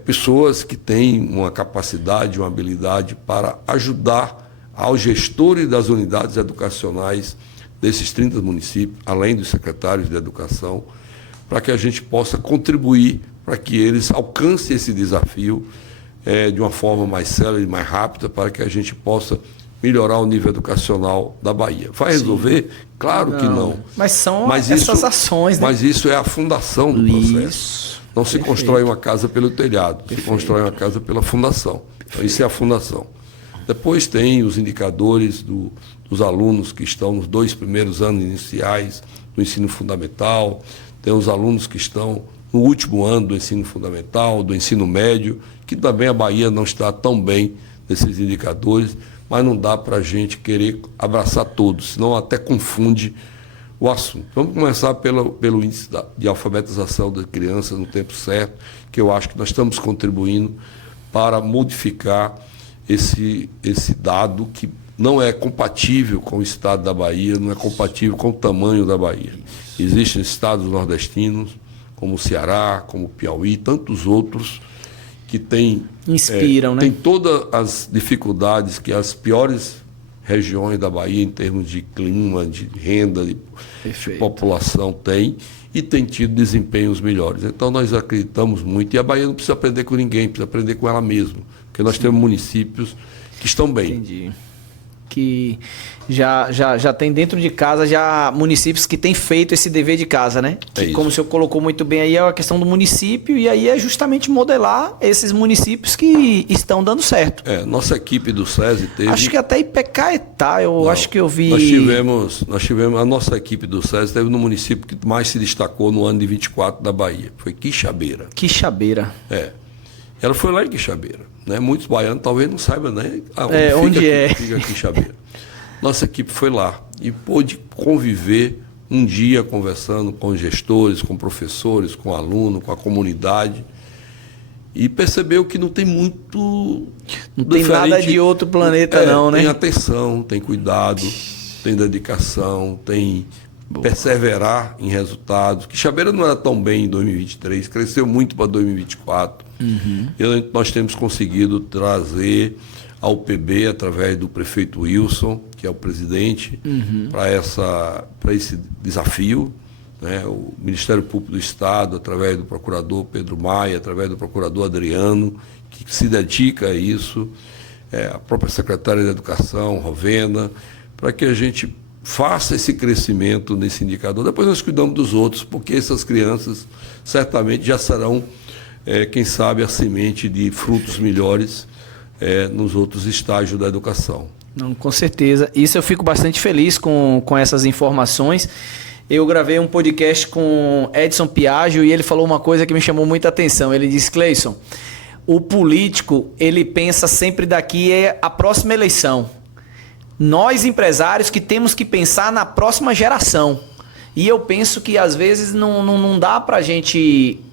pessoas que têm uma capacidade, uma habilidade para ajudar aos gestores das unidades educacionais desses 30 municípios, além dos secretários de educação, para que a gente possa contribuir para que eles alcancem esse desafio de uma forma mais célere e mais rápida, para que a gente possa melhorar o nível educacional da Bahia. Vai resolver? Claro que não. Mas são essas ações, né? Mas isso é a fundação do processo. Isso. Não se constrói uma casa pelo telhado, se constrói uma casa pela fundação. Então, isso é a fundação. Depois tem os indicadores dos alunos que estão nos 2 primeiros anos iniciais do ensino fundamental, tem os alunos que estão no último ano do ensino fundamental, do ensino médio, que também a Bahia não está tão bem nesses indicadores, mas não dá para a gente querer abraçar todos, senão até confunde o assunto. Vamos começar pelo índice de alfabetização das crianças no tempo certo, que eu acho que nós estamos contribuindo para modificar esse dado que não é compatível com o estado da Bahia, não é compatível com o tamanho da Bahia. Existem estados nordestinos, como o Ceará, como o Piauí, tantos outros, que inspiram, né? Tem todas as dificuldades que as piores regiões da Bahia, em termos de clima, de renda, de população, têm, e tem tido desempenhos melhores. Então, nós acreditamos muito, e a Bahia não precisa aprender com ninguém, precisa aprender com ela mesma, porque nós temos municípios que estão bem. Entendi. Que já tem dentro de casa já municípios que têm feito esse dever de casa, né? Que, como o senhor colocou muito bem aí, é a questão do município, e aí é justamente modelar esses municípios que estão dando certo. Nossa equipe do SESI teve... Acho que até Ipecaetá, acho que eu vi... Nós tivemos, a nossa equipe do SESI teve no município que mais se destacou no ano de 24 da Bahia, foi Quixabeira. Quixabeira. Ela foi lá em Quixabeira, né? Muitos baianos talvez não saibam, né? Onde fica Quixabeira. Nossa equipe foi lá e pôde conviver um dia conversando com gestores, com professores, com alunos, com a comunidade, e percebeu que não tem muito... Não tem nada de outro planeta não, né? Tem atenção, tem cuidado, tem dedicação, tem perseverar em resultados. Quixabeira não era tão bem em 2023, cresceu muito para 2024. E nós temos conseguido trazer a UPB, através do prefeito Wilson, que é o presidente, para esse desafio. Né? O Ministério Público do Estado, através do procurador Pedro Maia, através do procurador Adriano, que se dedica a isso, a própria secretária de Educação, Rovena, para que a gente faça esse crescimento nesse indicador. Depois nós cuidamos dos outros, porque essas crianças certamente já serão, quem sabe, a semente de frutos melhores nos outros estágios da educação. Não, com certeza. Isso eu fico bastante feliz com essas informações. Eu gravei um podcast com Edson Piaggio e ele falou uma coisa que me chamou muita atenção. Ele disse: Cleison, o político, ele pensa sempre daqui a próxima eleição. Nós, empresários, que temos que pensar na próxima geração. E eu penso que às vezes não dá para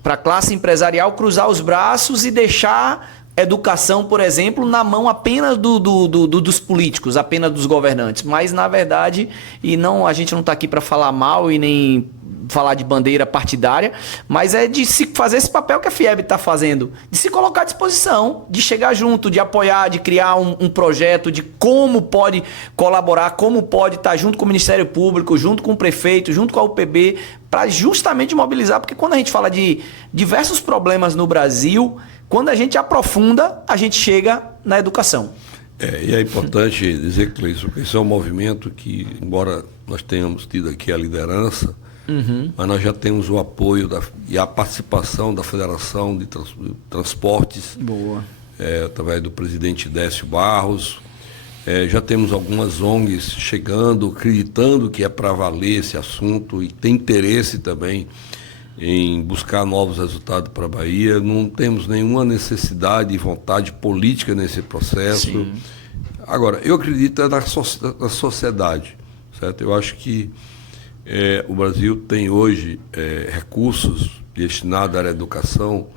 a classe empresarial, cruzar os braços e deixar educação, por exemplo, na mão apenas dos políticos, apenas dos governantes. Mas, na verdade, a gente não está aqui para falar mal e nem falar de bandeira partidária, mas é de se fazer esse papel que a FIEB está fazendo, de se colocar à disposição, de chegar junto, de apoiar, de criar um projeto, de como pode colaborar, como pode estar junto com o Ministério Público, junto com o prefeito, junto com a UPB, para justamente mobilizar, porque quando a gente fala de diversos problemas no Brasil, quando a gente aprofunda, a gente chega na educação. E é importante dizer, Cleison, que esse é um movimento que, embora nós tenhamos tido aqui a liderança, mas nós já temos o apoio e a participação da Federação de Transportes, através do presidente Décio Barros. Já temos algumas ONGs chegando, acreditando que é para valer esse assunto e tem interesse também em buscar novos resultados para a Bahia. Não temos nenhuma necessidade e vontade política nesse processo. Sim. Agora, eu acredito na sociedade, certo? Eu acho que o Brasil tem hoje recursos destinados à educação,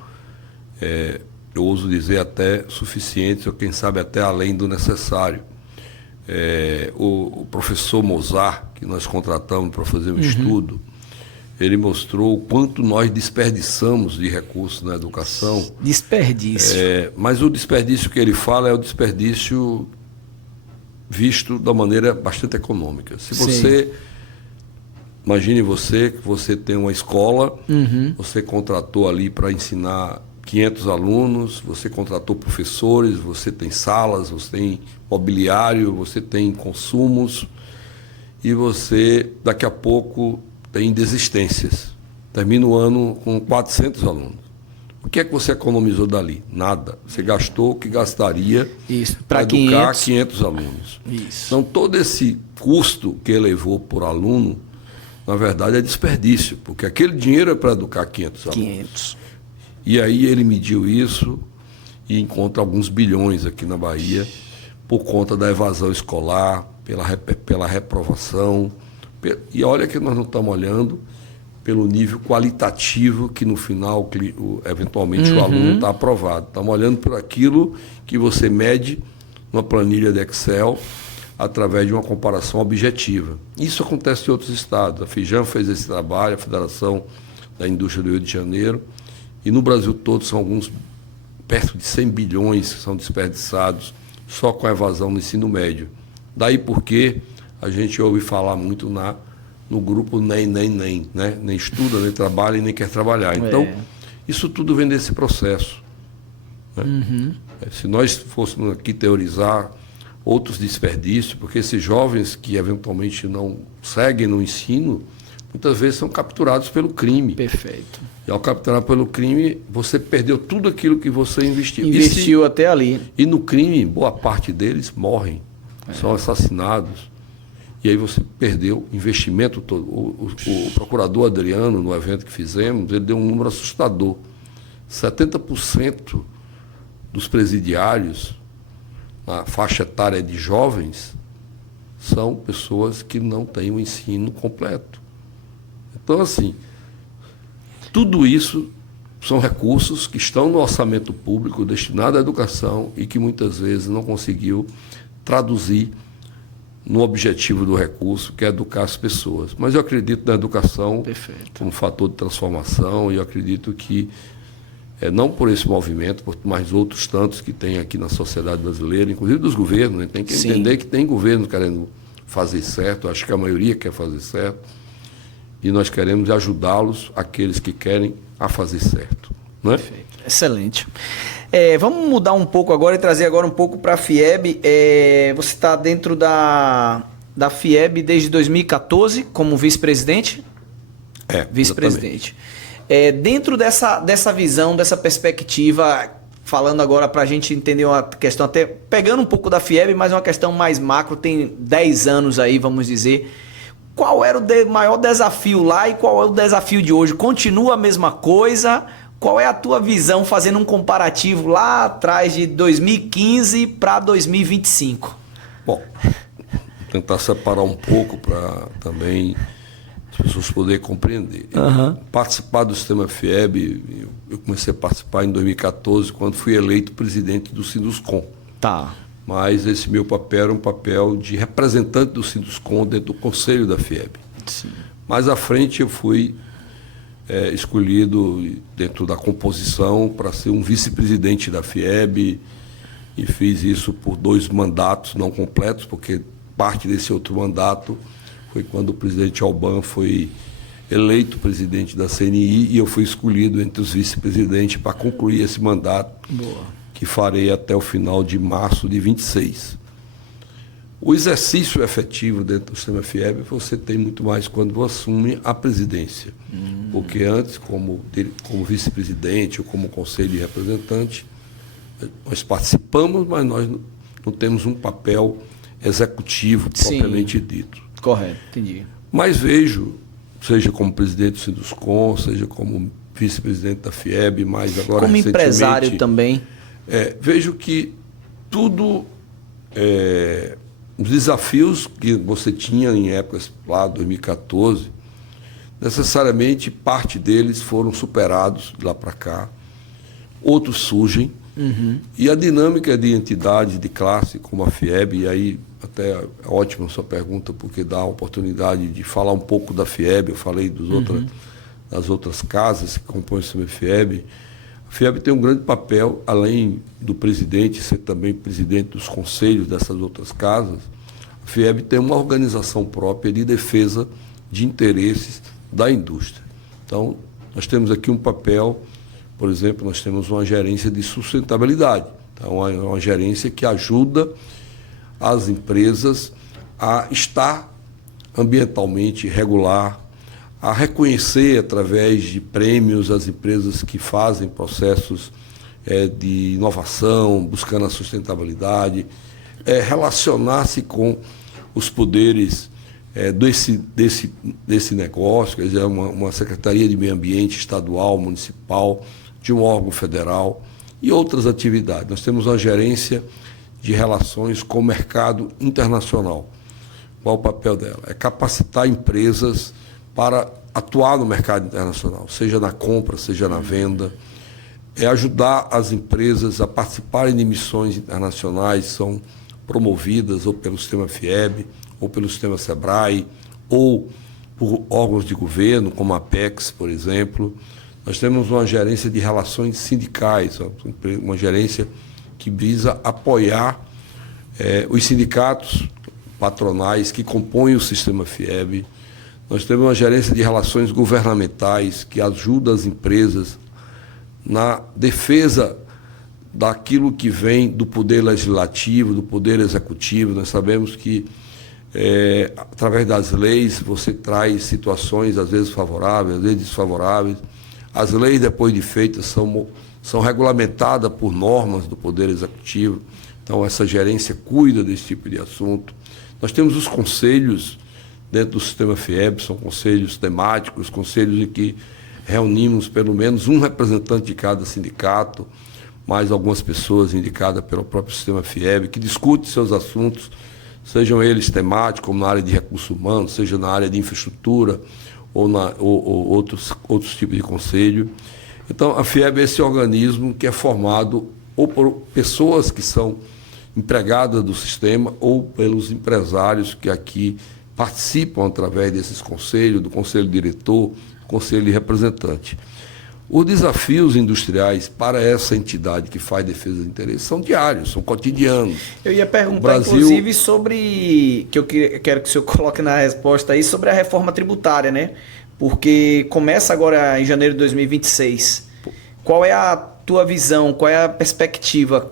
eu ouso dizer até suficientes, ou quem sabe até além do necessário. O professor Mozart, que nós contratamos para fazer um estudo, ele mostrou o quanto nós desperdiçamos de recursos na educação. Desperdício. Mas o desperdício que ele fala é o desperdício visto da maneira bastante econômica. Se você... Imagine que você tem uma escola, você contratou ali para ensinar 500 alunos, você contratou professores, você tem salas, você tem mobiliário, você tem consumos, e você, daqui a pouco, tem desistências. Termina o ano com 400 alunos. O que é que você economizou dali? Nada. Você gastou o que gastaria para educar 500 alunos. Isso. Então, todo esse custo que elevou por aluno, na verdade, é desperdício, porque aquele dinheiro é para educar 500 alunos. E aí ele mediu isso e encontra alguns bilhões aqui na Bahia por conta da evasão escolar, pela reprovação. E olha que nós não estamos olhando pelo nível qualitativo que no final, eventualmente, o aluno está aprovado. Estamos olhando por aquilo que você mede numa planilha de Excel, através de uma comparação objetiva. Isso acontece em outros estados. A FIJAM fez esse trabalho, a Federação da Indústria do Rio de Janeiro, e no Brasil todo são perto de 100 bilhões que são desperdiçados só com a evasão no ensino médio. Daí porque a gente ouve falar muito no grupo nem, né? Nem estuda, nem trabalha e nem quer trabalhar. Então, isso tudo vem desse processo. Né? Se nós fôssemos aqui teorizar outros desperdícios, porque esses jovens que eventualmente não seguem no ensino, muitas vezes são capturados pelo crime. Perfeito. E ao capturar pelo crime, você perdeu tudo aquilo que você investiu. Investiu até ali. E no crime, boa parte deles morrem, são assassinados. E aí você perdeu o investimento todo. O procurador Adriano, no evento que fizemos, ele deu um número assustador. 70% dos presidiários, na faixa etária de jovens, são pessoas que não têm o ensino completo. Então, assim, tudo isso são recursos que estão no orçamento público destinado à educação e que muitas vezes não conseguiu traduzir no objetivo do recurso, que é educar as pessoas. Mas eu acredito na educação como fator de transformação, e eu acredito que, não por esse movimento, mas outros tantos que tem aqui na sociedade brasileira, inclusive dos governos, né? Tem que entender que tem governos querendo fazer certo, acho que a maioria quer fazer certo, e nós queremos ajudá-los, aqueles que querem, a fazer certo. Não é? Perfeito. Excelente. Vamos mudar um pouco agora e trazer agora um pouco para a FIEB. Você está dentro da FIEB desde 2014 como vice-presidente? Vice-presidente. Dentro dessa visão, dessa perspectiva, falando agora para a gente entender uma questão, até pegando um pouco da FIEB, mas uma questão mais macro, tem 10 anos aí, vamos dizer. Qual era o maior desafio lá e qual é o desafio de hoje? Continua a mesma coisa? Qual é a tua visão, fazendo um comparativo lá atrás de 2015 para 2025? Bom, vou tentar separar um pouco para também as pessoas poderem compreender. Participar do sistema FIEB, eu comecei a participar em 2014, quando fui eleito presidente do Sinduscom. Tá. Mas esse meu papel era um papel de representante do Sinduscom dentro do conselho da FIEB. Sim. Mais à frente eu fui escolhido dentro da composição para ser um vice-presidente da FIEB, e fiz isso por 2 mandatos não completos, porque parte desse outro mandato foi quando o presidente Alban foi eleito presidente da CNI e eu fui escolhido entre os vice-presidentes para concluir esse mandato. Boa. Que farei até o final de março de 26. O exercício efetivo dentro do sistema FIEB você tem muito mais quando você assume a presidência. Porque antes, como vice-presidente ou como conselho de representante, nós participamos, mas nós não temos um papel executivo propriamente dito. Correto, entendi. Mas vejo, seja como presidente do Sinduscom, seja como vice-presidente da FIEB, mas agora como empresário também. Vejo que tudo, os desafios que você tinha em épocas lá, 2014, necessariamente parte deles foram superados de lá para cá, outros surgem, e a dinâmica de entidade, de classe, como a FIEB, e aí até é ótima a sua pergunta, porque dá a oportunidade de falar um pouco da FIEB, eu falei das outras casas que compõem o sistema FIEB. A FIEB tem um grande papel, além do presidente ser também presidente dos conselhos dessas outras casas. A FIEB tem uma organização própria de defesa de interesses da indústria. Então, nós temos aqui um papel, por exemplo, nós temos uma gerência de sustentabilidade. Então, é uma gerência que ajuda as empresas a estar ambientalmente regular, a reconhecer através de prêmios as empresas que fazem processos de inovação, buscando a sustentabilidade, relacionar-se com os poderes desse negócio, quer dizer, uma Secretaria de Meio Ambiente estadual, municipal, de um órgão federal e outras atividades. Nós temos uma gerência de relações com o mercado internacional. Qual o papel dela? É capacitar empresas para atuar no mercado internacional, seja na compra, seja na venda, ajudar as empresas a participarem de missões internacionais, são promovidas ou pelo sistema FIEB, ou pelo sistema SEBRAE, ou por órgãos de governo, como a Apex, por exemplo. Nós temos uma gerência de relações sindicais, uma gerência que visa apoiar os sindicatos patronais que compõem o sistema FIEB. Nós temos uma gerência de relações governamentais que ajuda as empresas na defesa daquilo que vem do poder legislativo, do poder executivo. Nós sabemos que, através das leis, você traz situações, às vezes favoráveis, às vezes desfavoráveis. As leis, depois de feitas, são regulamentadas por normas do poder executivo. Então, essa gerência cuida desse tipo de assunto. Nós temos os conselhos dentro do sistema FIEB, são conselhos temáticos, conselhos em que reunimos pelo menos um representante de cada sindicato, mais algumas pessoas indicadas pelo próprio sistema FIEB, que discutem seus assuntos, sejam eles temáticos, como na área de recursos humanos, seja na área de infraestrutura ou outros tipos de conselho. Então, a FIEB é esse organismo que é formado ou por pessoas que são empregada do sistema ou pelos empresários que aqui participam através desses conselhos, do conselho diretor, do conselho de representante. Os desafios industriais para essa entidade que faz defesa de interesse são diários, são cotidianos. Eu ia perguntar, inclusive, sobre, que eu quero que o senhor coloque na resposta aí, sobre a reforma tributária, né? Porque começa agora em janeiro de 2026. Qual é a tua visão, qual é a perspectiva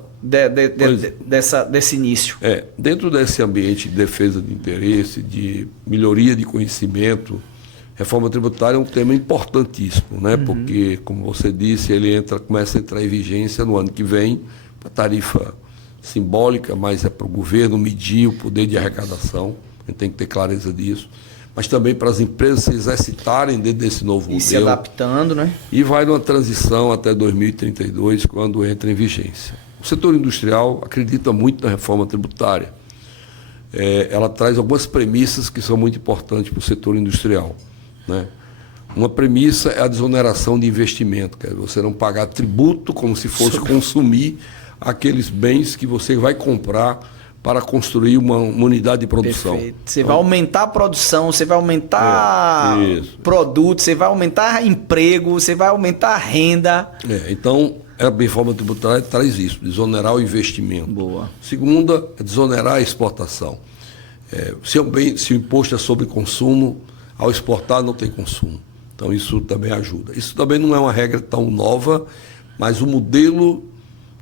desse início? Dentro desse ambiente de defesa de interesse, de melhoria de conhecimento, reforma tributária é um tema importantíssimo, né? Porque, como você disse, ele começa a entrar em vigência no ano que vem, uma tarifa simbólica, mas é para o governo medir o poder de arrecadação, a gente tem que ter clareza disso, mas também para as empresas se exercitarem dentro desse novo modelo. E se adaptando, né? E vai numa transição até 2032, quando entra em vigência. O setor industrial acredita muito na reforma tributária. Ela traz algumas premissas que são muito importantes para o setor industrial, né? Uma premissa é a desoneração de investimento, que é você não pagar tributo como se fosse consumir aqueles bens que você vai comprar para construir uma unidade de produção. Perfeito. Você vai aumentar a produção, você vai aumentar produtos, você vai aumentar emprego, você vai aumentar a renda. Então, a reforma tributária traz isso, desonerar o investimento. Boa. Segunda, é desonerar a exportação. Se o imposto é sobre consumo, ao exportar não tem consumo. Então isso também ajuda. Isso também não é uma regra tão nova, mas o modelo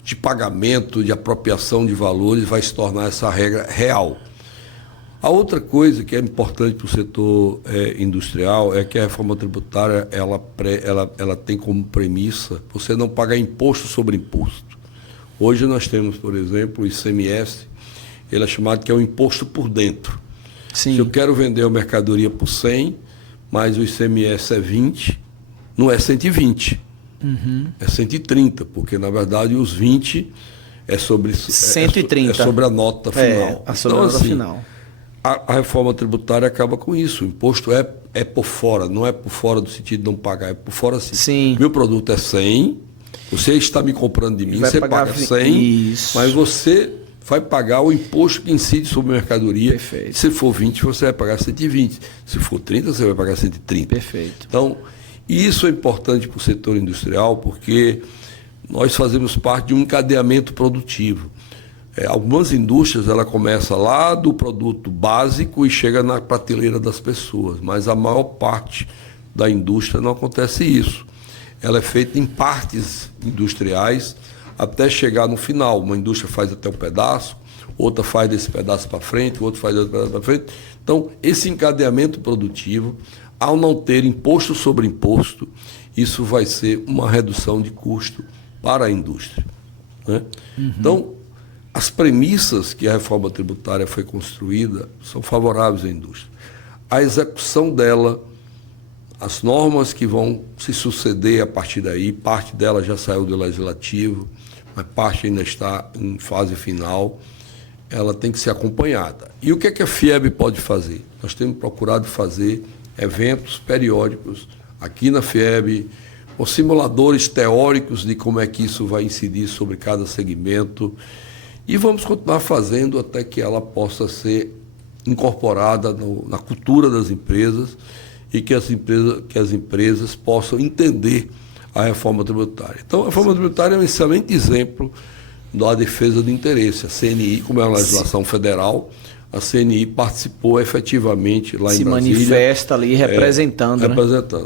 de pagamento, de apropriação de valores vai se tornar essa regra real. A outra coisa que é importante para o setor industrial é que a reforma tributária ela tem como premissa você não pagar imposto sobre imposto. Hoje nós temos, por exemplo, o ICMS, ele é chamado que é o imposto por dentro. Sim. Se eu quero vender a mercadoria por 100, mas o ICMS é 20, não é 120, é 130, porque na verdade os 20 é sobre 130. É sobre a nota final. Sobre a nota final. A reforma tributária acaba com isso. O imposto é por fora, não é por fora do sentido de não pagar, é por fora assim. Sim. Meu produto é 100, você está me comprando de mim, você paga 100, isso. Mas você vai pagar o imposto que incide sobre a mercadoria. Perfeito. Se for 20, você vai pagar 120. Se for 30, você vai pagar 130. Perfeito. Então, isso é importante para o setor industrial, porque nós fazemos parte de um encadeamento produtivo. Algumas indústrias, ela começa lá do produto básico e chega na prateleira das pessoas, mas a maior parte da indústria não acontece isso. Ela é feita em partes industriais até chegar no final. Uma indústria faz até um pedaço, outra faz desse pedaço para frente, outra faz desse pedaço para frente. Então, esse encadeamento produtivo, ao não ter imposto sobre imposto, isso vai ser uma redução de custo para a indústria, né? Então, as premissas que a reforma tributária foi construída são favoráveis à indústria. A execução dela, as normas que vão se suceder a partir daí, parte dela já saiu do legislativo, mas parte ainda está em fase final, ela tem que ser acompanhada. E o que é que a FIEB pode fazer? Nós temos procurado fazer eventos periódicos aqui na FIEB, com simuladores teóricos de como é que isso vai incidir sobre cada segmento, e vamos continuar fazendo até que ela possa ser incorporada na cultura das empresas e que as empresas possam entender a reforma tributária. Então, a reforma tributária é um excelente exemplo da defesa do interesse. A CNI, como é uma legislação federal, a CNI participou efetivamente lá em Brasília. Se manifesta ali representando, né?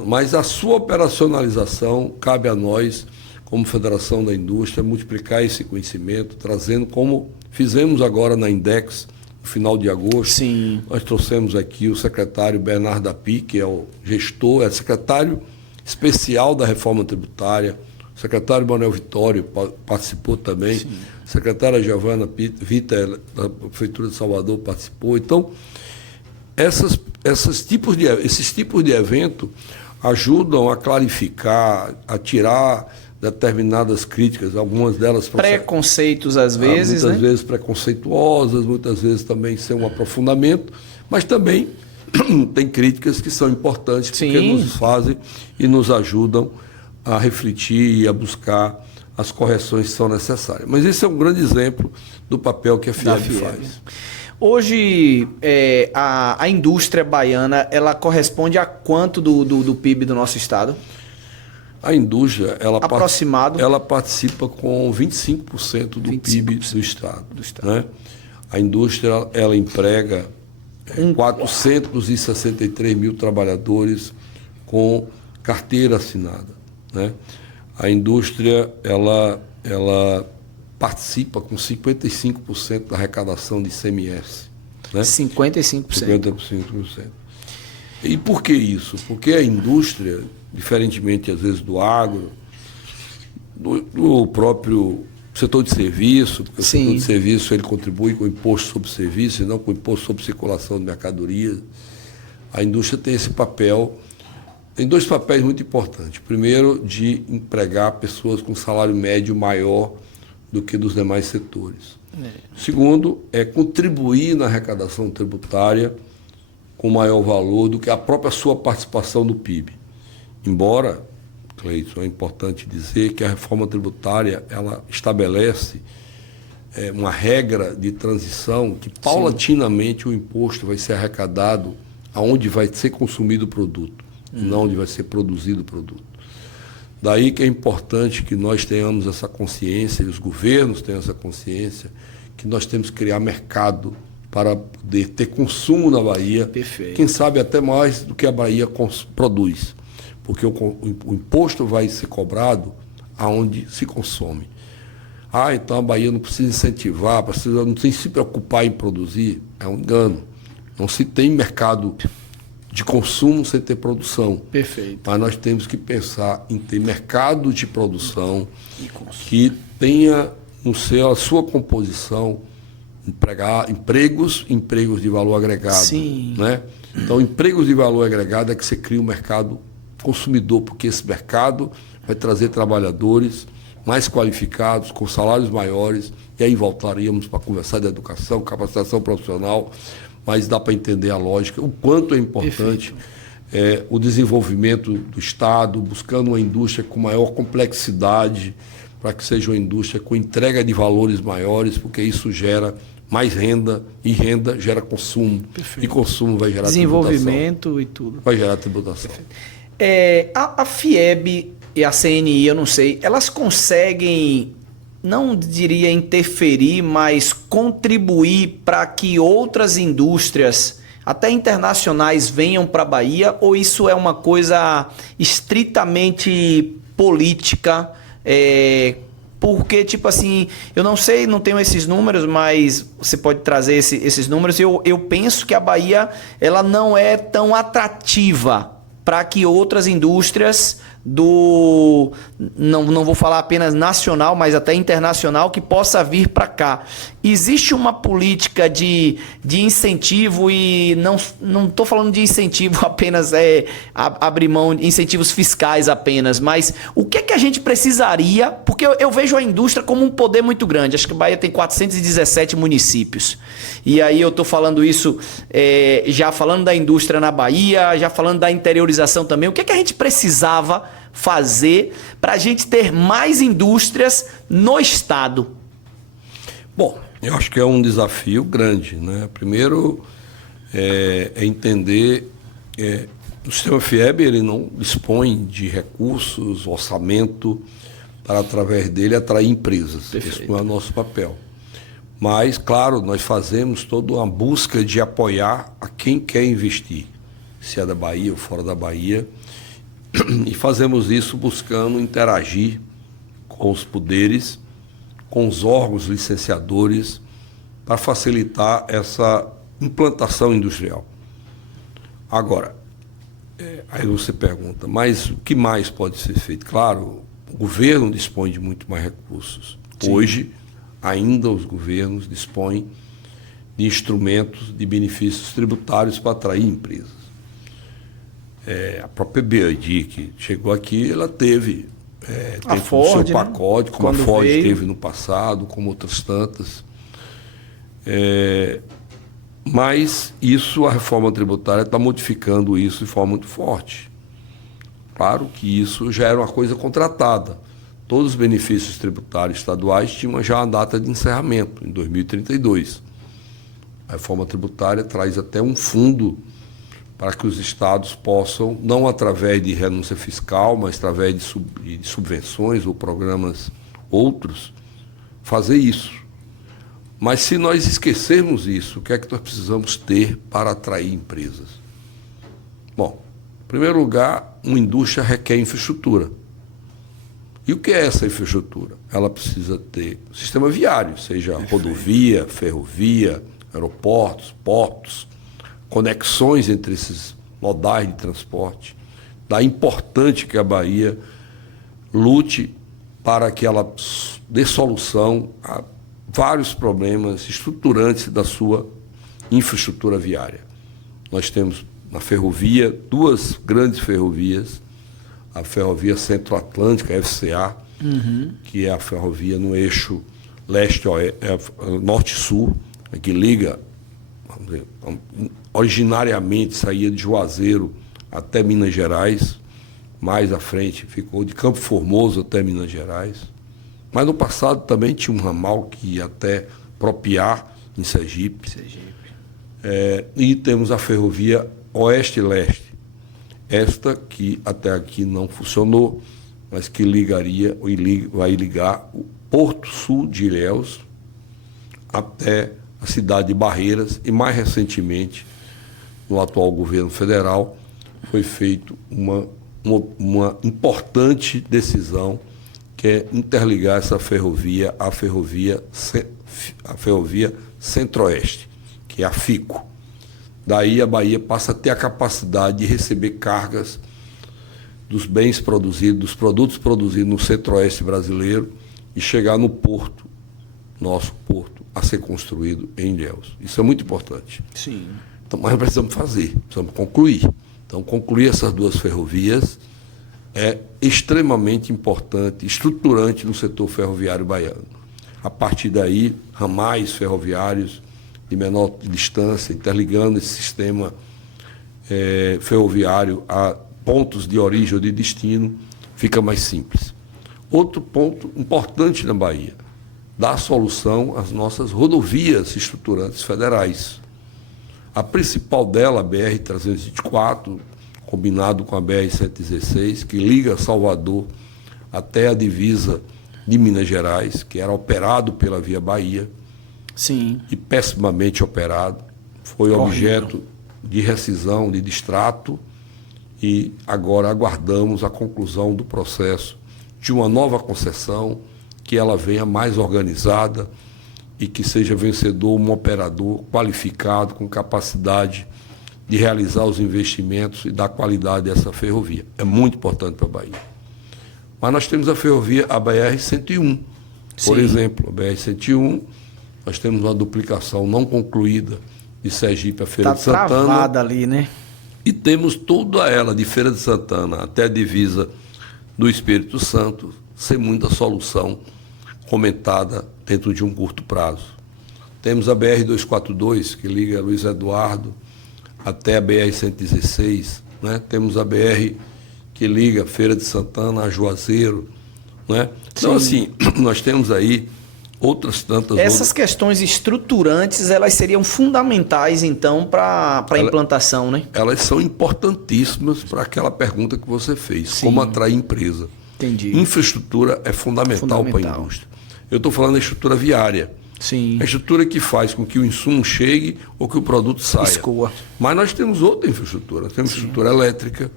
Mas a sua operacionalização cabe a nós, como Federação da Indústria, multiplicar esse conhecimento, trazendo, como fizemos agora na Index, no final de agosto. Sim. Nós trouxemos aqui o secretário Bernardo Api, que é o gestor, é secretário especial da reforma tributária. O secretário Manuel Vitório participou também. Sim. A secretária Giovana Vita, da Prefeitura de Salvador, participou. Então, esses tipos de evento ajudam a clarificar, a tirar determinadas críticas, algumas delas preconceitos às vezes, muitas vezes preconceituosas, muitas vezes também sem um aprofundamento, mas também tem críticas que são importantes, porque nos fazem e nos ajudam a refletir e a buscar as correções que são necessárias. Mas esse é um grande exemplo do papel que a FIEB faz. Hoje, a indústria baiana, ela corresponde a quanto do PIB do nosso estado? A indústria, aproximado, ela participa com 25% do PIB do estado. Né? A indústria, ela emprega 463 mil trabalhadores com carteira assinada. Né? A indústria, ela participa com 55% da arrecadação de ICMS. Né? 55%. 55%. E por que isso? Porque a indústria, diferentemente às vezes do agro, do próprio setor de serviço, porque Sim. O setor de serviço ele contribui com o imposto sobre serviço e não com o imposto sobre circulação de mercadorias. A indústria tem esse papel, tem dois papéis muito importantes. Primeiro, de empregar pessoas com salário médio maior do que dos demais setores. Segundo, é contribuir na arrecadação tributária com maior valor do que a própria sua participação no PIB. Embora, Cleison, é importante dizer que a reforma tributária ela estabelece uma regra de transição que paulatinamente Sim. O imposto vai ser arrecadado aonde vai ser consumido o produto, não onde vai ser produzido o produto. Daí que é importante que nós tenhamos essa consciência, e os governos tenham essa consciência, que nós temos que criar mercado para poder ter consumo na Bahia, Perfeito. Quem sabe até mais do que a Bahia produz, porque o imposto vai ser cobrado aonde se consome. Então a Bahia não precisa incentivar, não tem que se preocupar em produzir, é um engano. Não se tem mercado de consumo sem ter produção. Perfeito. Mas nós temos que pensar em ter mercado de produção que tenha no seu a sua composição empregos de valor agregado. Sim. Né? Então, empregos de valor agregado é que você cria um mercado consumidor, porque esse mercado vai trazer trabalhadores mais qualificados, com salários maiores, e aí voltaríamos para conversar de educação, capacitação profissional, mas dá para entender a lógica, o quanto é importante o desenvolvimento do Estado, buscando uma indústria com maior complexidade, para que seja uma indústria com entrega de valores maiores, porque isso gera mais renda, e renda gera consumo. Perfeito. E consumo vai gerar desenvolvimento tributação. E tudo. Vai gerar tributação. A FIEB e a CNI, eu não sei, elas conseguem, não diria interferir, mas contribuir para que outras indústrias, até internacionais, venham para a Bahia, ou isso é uma coisa estritamente política? Porque, tipo assim, eu não sei, não tenho esses números, mas você pode trazer esses números. Eu penso que a Bahia ela não é tão atrativa para que outras indústrias não vou falar apenas nacional, mas até internacional, que possa vir para cá. Existe uma política de incentivo, e não estou falando de incentivo apenas, abrir mão de incentivos fiscais apenas, mas o que a gente precisaria, porque eu vejo a indústria como um poder muito grande. Acho que a Bahia tem 417 municípios. E aí eu estou falando isso, já falando da indústria na Bahia, já falando da interiorização também. O que a gente precisava fazer para a gente ter mais indústrias no estado? Bom, eu acho que é um desafio grande, né? Primeiro é entender o sistema FIEB ele não dispõe de recursos, orçamento para através dele atrair empresas. Perfeito. Esse não é o nosso papel. Mas, claro, nós fazemos toda uma busca de apoiar a quem quer investir, se é da Bahia ou fora da Bahia. E fazemos isso buscando interagir com os poderes, com os órgãos licenciadores, para facilitar essa implantação industrial. Agora, aí você pergunta, mas o que mais pode ser feito? Claro, o governo dispõe de muito mais recursos. Sim. Hoje, ainda os governos dispõem de instrumentos de benefícios tributários para atrair empresas. A própria BYD, que chegou aqui, ela teve a Ford, o seu pacote, né? Como Quando a Ford veio. teve no passado, como outras tantas. Mas isso, a reforma tributária está modificando isso de forma muito forte. Claro que isso já era uma coisa contratada. todos os benefícios tributários estaduais tinham já uma data de encerramento, em 2032. A reforma tributária traz até um fundo para que os estados possam, não através de renúncia fiscal, mas através de subvenções ou programas outros, fazer isso. Mas se nós esquecermos isso, o que é que nós precisamos ter para atrair empresas? Bom, em primeiro lugar, uma indústria requer infraestrutura. E o que é essa infraestrutura? Ela precisa ter sistema viário, seja rodovia, ferrovia, aeroportos, portos, conexões entre esses modais de transporte. Daí é importante que a Bahia lute para que ela dê solução a vários problemas estruturantes da sua infraestrutura viária. Nós temos na ferrovia, 2 grandes ferrovias, a Ferrovia Centro-Atlântica, FCA, que é a ferrovia no eixo norte-sul, que liga, vamos dizer, originariamente saía de Juazeiro até Minas Gerais, mais à frente ficou de Campo Formoso até Minas Gerais. Mas no passado também tinha um ramal que ia até Propiá, em Sergipe. E temos a ferrovia Oeste e Leste. Esta que até aqui não funcionou, mas que vai ligar o Porto Sul de Ilhéus até a cidade de Barreiras e, mais recentemente, no atual governo federal, foi feita uma importante decisão que é interligar essa ferrovia à ferrovia Centro-Oeste, que é a FICO. Daí a Bahia passa a ter a capacidade de receber cargas dos bens produzidos, dos produtos produzidos no Centro-Oeste brasileiro e chegar no porto, nosso porto, a ser construído em Ilhéus. Isso é muito importante. Sim. Então, mas precisamos precisamos concluir. Então, concluir essas 2 ferrovias é extremamente importante, estruturante no setor ferroviário baiano. A partir daí, ramais ferroviários de menor distância, interligando esse sistema ferroviário a pontos de origem ou de destino, fica mais simples. Outro ponto importante na Bahia, dar solução às nossas rodovias estruturantes federais. A principal dela, a BR-324, combinado com a BR-116, que liga Salvador até a divisa de Minas Gerais, que era operado pela Via Bahia. Sim. E pessimamente operado. Foi objeto de rescisão, de distrato, e agora aguardamos a conclusão do processo de uma nova concessão, que ela venha mais organizada e que seja vencedor um operador qualificado, com capacidade de realizar os investimentos e dar qualidade dessa ferrovia. É muito importante para a Bahia. Mas nós temos a ferrovia, a BR-101, por exemplo. A BR-101, nós temos uma duplicação não concluída de Sergipe a Feira de Santana. Está travada ali, né? E temos toda ela, de Feira de Santana até a divisa do Espírito Santo, sem muita solução comentada dentro de um curto prazo. Temos a BR-242, que liga Luiz Eduardo até a BR-116, né? Temos a BR que liga Feira de Santana a Juazeiro, né? Então, assim, nós temos aí outras tantas... Essas questões estruturantes, elas seriam fundamentais, então, para a implantação, né? Elas são importantíssimas para aquela pergunta que você fez, Sim. Como atrair empresa. Entendi. Infraestrutura é fundamental para a indústria. Eu estou falando da estrutura viária. Sim. A estrutura que faz com que o insumo chegue ou que o produto saia. Escoa. Mas nós temos outra infraestrutura. Nós temos infraestrutura elétrica,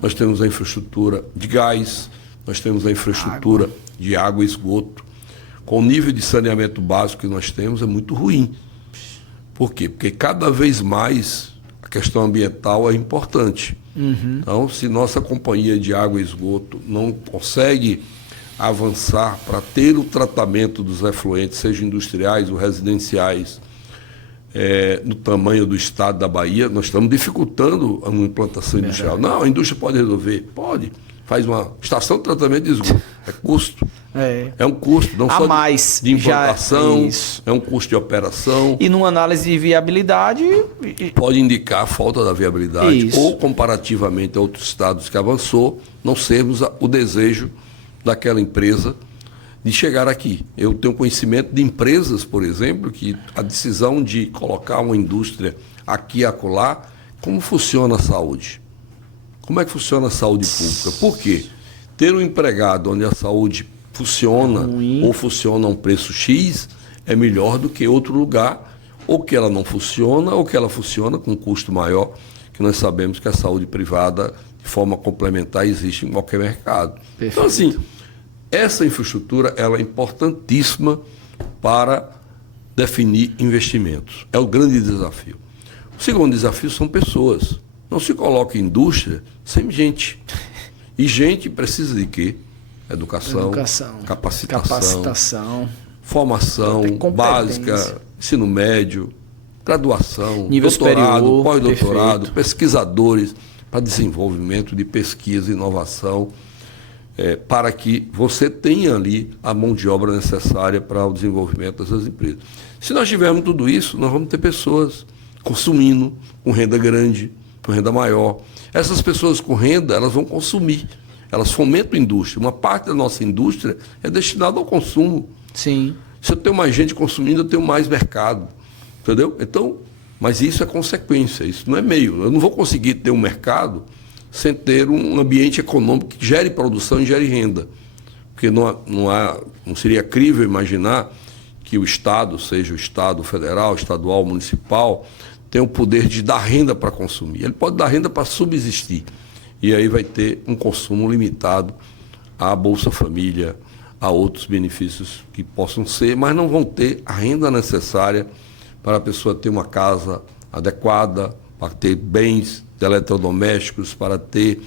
nós temos a infraestrutura de gás, nós temos a infraestrutura de água e esgoto. Com o nível de saneamento básico que nós temos, é muito ruim. Por quê? Porque cada vez mais a questão ambiental é importante. Então, se nossa companhia de água e esgoto não consegue avançar para ter o tratamento dos efluentes, seja industriais ou residenciais, no tamanho do estado da Bahia, nós estamos dificultando uma implantação industrial. Não, a indústria pode resolver? Pode. Faz uma estação de tratamento de esgoto. É custo. É um custo, não só mais, de implantação, é um custo de operação. E numa análise de viabilidade... Pode indicar a falta da viabilidade, ou comparativamente a outros estados que avançou, não sermos o desejo daquela empresa de chegar aqui. Eu tenho conhecimento de empresas, por exemplo, que a decisão de colocar uma indústria aqui e acolá, como funciona a saúde? Como é que funciona a saúde pública? Por quê? Ter um empregado onde a saúde funciona ou funciona a um preço X é melhor do que outro lugar, ou que ela não funciona, ou que ela funciona com um custo maior, que nós sabemos que a saúde privada, de forma complementar, existe em qualquer mercado. Perfeito. Então, assim, essa infraestrutura ela é importantíssima para definir investimentos. É o grande desafio. O segundo desafio são pessoas. Não se coloca indústria sem gente. E gente precisa de quê? Educação. Capacitação. Formação básica, ensino médio, graduação, nível doutorado, superior, pós-doutorado, pesquisadores para desenvolvimento de pesquisa e inovação, para que você tenha ali a mão de obra necessária para o desenvolvimento dessas empresas. Se nós tivermos tudo isso, nós vamos ter pessoas consumindo, com renda grande, com renda maior. Essas pessoas com renda, elas vão consumir, elas fomentam a indústria. Uma parte da nossa indústria é destinada ao consumo. Sim. Se eu tenho mais gente consumindo, eu tenho mais mercado. Entendeu? Então, mas isso é consequência, isso não é meio. Eu não vou conseguir ter um mercado sem ter um ambiente econômico que gere produção e gere renda. Porque não seria crível imaginar que o Estado, seja o Estado federal, estadual, municipal, tem o poder de dar renda para consumir. Ele pode dar renda para subsistir. E aí vai ter um consumo limitado à Bolsa Família, a outros benefícios que possam ser, mas não vão ter a renda necessária para a pessoa ter uma casa adequada, para ter bens eletrodomésticos, para ter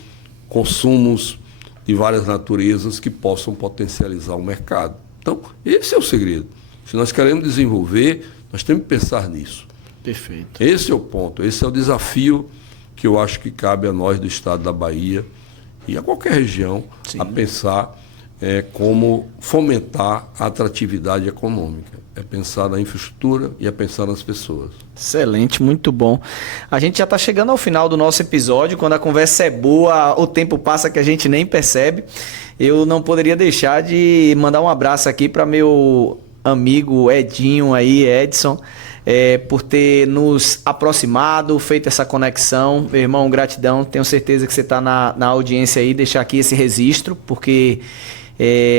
consumos de várias naturezas que possam potencializar o mercado. Então, esse é o segredo. Se nós queremos desenvolver, nós temos que pensar nisso. Perfeito. Esse é o ponto, esse é o desafio que eu acho que cabe a nós do estado da Bahia e a qualquer região, sim, a pensar como fomentar a atratividade econômica. É pensar na infraestrutura e é pensar nas pessoas. Excelente, muito bom. A gente já está chegando ao final do nosso episódio. Quando a conversa é boa, o tempo passa que a gente nem percebe. Eu não poderia deixar de mandar um abraço aqui para meu amigo Edinho aí, Edson, por ter nos aproximado, feito essa conexão. Meu irmão, gratidão. Tenho certeza que você está na audiência aí, deixar aqui esse registro, porque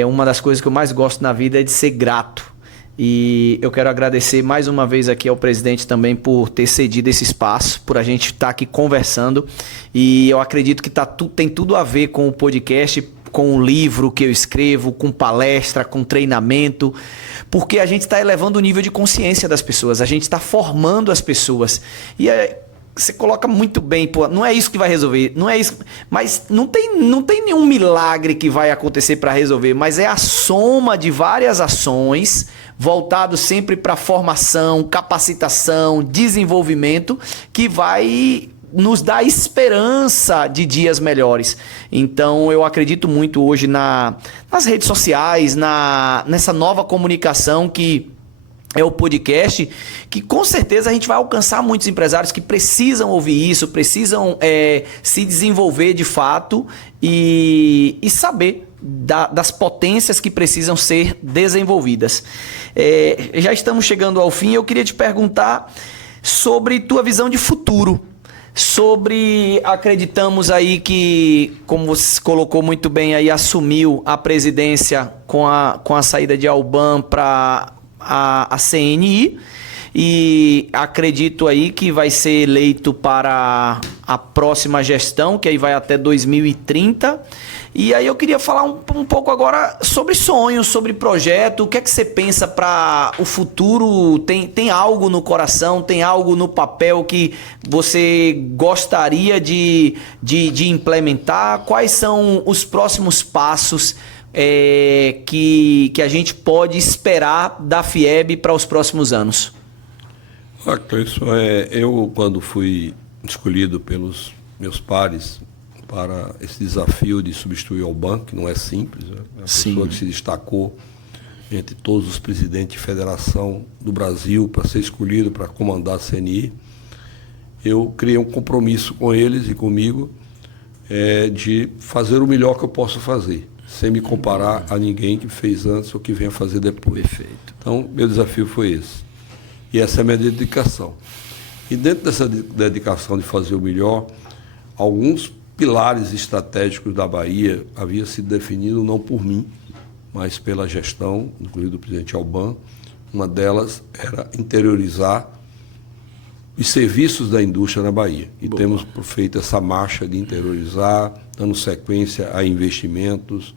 uma das coisas que eu mais gosto na vida é de ser grato. E eu quero agradecer mais uma vez aqui ao presidente também por ter cedido esse espaço, por a gente estar aqui conversando. E eu acredito que tem tudo a ver com o podcast, com o livro que eu escrevo, com palestra, com treinamento, porque a gente está elevando o nível de consciência das pessoas, a gente está formando as pessoas. E você coloca muito bem, pô, não é isso que vai resolver, não é isso, mas não tem nenhum milagre que vai acontecer para resolver, mas é a soma de várias ações voltado sempre para formação, capacitação, desenvolvimento, que vai nos dar esperança de dias melhores. Então eu acredito muito hoje nas redes sociais, nessa nova comunicação que é o podcast, que com certeza a gente vai alcançar muitos empresários que precisam ouvir isso, precisam se desenvolver de fato e saber das potências que precisam ser desenvolvidas. Já estamos chegando ao fim. Eu queria te perguntar sobre tua visão de futuro. Acreditamos aí que, como você colocou muito bem aí, assumiu a presidência com a saída de Alban para a CNI, e acredito aí que vai ser eleito para a próxima gestão, que aí vai até 2030. E aí eu queria falar um pouco agora sobre sonhos, sobre projeto. O que é que você pensa para o futuro? Tem algo no coração, tem algo no papel que você gostaria de implementar? Quais são os próximos passos que a gente pode esperar da FIEB para os próximos anos? Cleison, eu quando fui escolhido pelos meus pares para esse desafio de substituir o Alban, que não é simples, né? A pessoa que se destacou entre todos os presidentes de federação do Brasil para ser escolhido para comandar a CNI, eu criei um compromisso com eles e comigo de fazer o melhor que eu posso fazer. sem me comparar a ninguém que fez antes ou que venha fazer depois. Perfeito. Então, meu desafio foi esse. E essa é a minha dedicação. E dentro dessa dedicação de fazer o melhor, alguns pilares estratégicos da Bahia haviam sido definidos não por mim, mas pela gestão, inclusive do presidente Alban. Uma delas era interiorizar os serviços da indústria na Bahia. E Boa. Temos feito essa marcha de interiorizar, dando sequência a investimentos,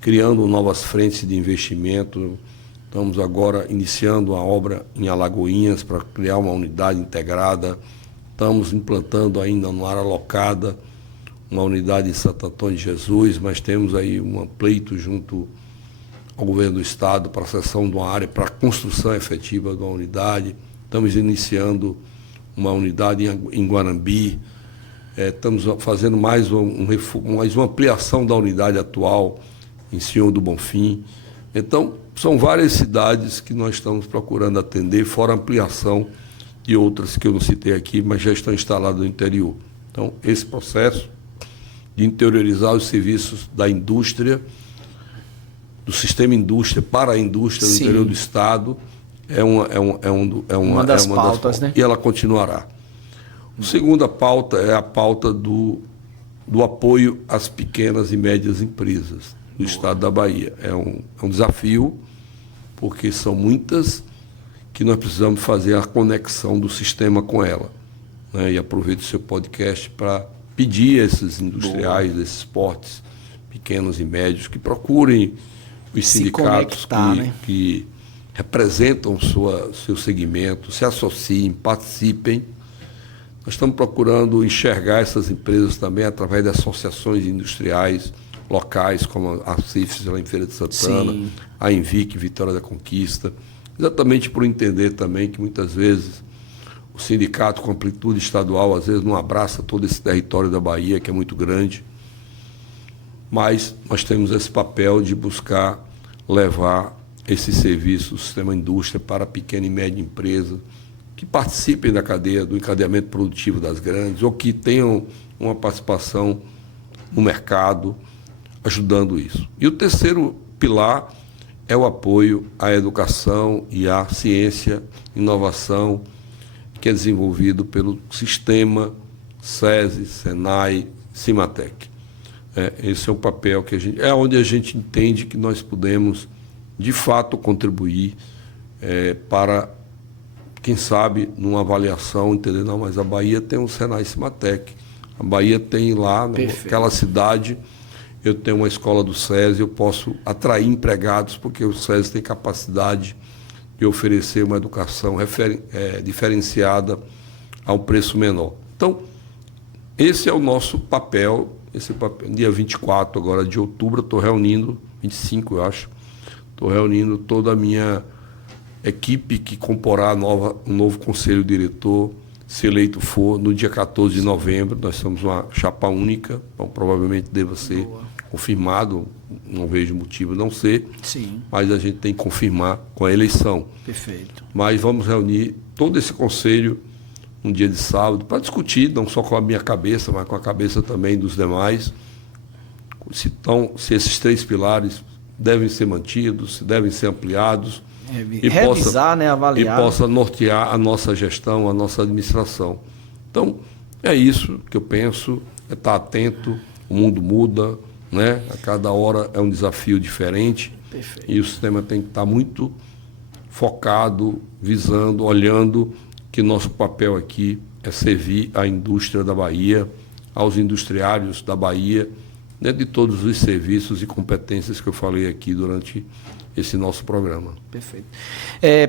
criando novas frentes de investimento. Estamos agora iniciando a obra em Alagoinhas para criar uma unidade integrada. Estamos implantando ainda numa área alocada uma unidade em Santo Antônio de Jesus, mas temos aí um pleito junto ao governo do Estado para a cessão de uma área para a construção efetiva de uma unidade. Estamos iniciando uma unidade em Guanambi. Estamos fazendo mais uma ampliação da unidade atual em Senhor do Bonfim. Então, são várias cidades que nós estamos procurando atender, fora a ampliação de outras que eu não citei aqui, mas já estão instaladas no interior. Então, esse processo de interiorizar os serviços da indústria, do sistema indústria para a indústria no Sim. interior do Estado, é uma das pautas, né? E ela continuará. A segunda pauta é a pauta do apoio às pequenas e médias empresas do Estado da Bahia. É um desafio, porque são muitas que nós precisamos fazer a conexão do sistema com ela. Né? E aproveito o seu podcast para pedir a esses industriais, desses portes pequenos e médios, que procurem os sindicatos que representam seu segmento, se associem, participem. Nós estamos procurando enxergar essas empresas também através de associações industriais locais, como a CIFES lá em Feira de Santana, Sim. a Envic, Vitória da Conquista, exatamente por entender também que muitas vezes o sindicato com amplitude estadual às vezes não abraça todo esse território da Bahia, que é muito grande, mas nós temos esse papel de buscar levar esse serviço do sistema indústria para a pequena e média empresa, que participem da cadeia, do encadeamento produtivo das grandes, ou que tenham uma participação no mercado, ajudando isso. E o terceiro pilar é o apoio à educação e à ciência, inovação, que é desenvolvido pelo sistema SESI, SENAI, Cimatec. Esse é o papel que é onde a gente entende que nós podemos, de fato, contribuir para, quem sabe, numa avaliação, entender, não, mas a Bahia tem um SENAI Cimatec, a Bahia tem lá, naquela cidade, eu tenho uma escola do SESI, eu posso atrair empregados, porque o SESI tem capacidade de oferecer uma educação diferenciada a um preço menor. Então, esse é o nosso papel. Dia 24 agora de outubro, eu estou reunindo, 25 eu acho, estou reunindo toda a minha equipe que comporá um novo conselho diretor, se eleito for, no dia 14 de novembro. Nós somos uma chapa única, então provavelmente deva ser confirmado, não vejo motivo não ser. Sim. Mas a gente tem que confirmar com a eleição. Perfeito. Mas vamos reunir todo esse conselho um dia de sábado para discutir, não só com a minha cabeça, mas com a cabeça também dos demais, se esses três pilares devem ser mantidos, se devem ser ampliados, revisar, avaliar. E possa nortear a nossa gestão, a nossa administração. Então, é isso que eu penso, é estar atento, o mundo muda, né? A cada hora é um desafio diferente. Perfeito. E o sistema tem que estar muito focado, visando, olhando que nosso papel aqui é servir à indústria da Bahia, aos industriários da Bahia, dentro de todos os serviços e competências que eu falei aqui durante esse nosso programa. Perfeito.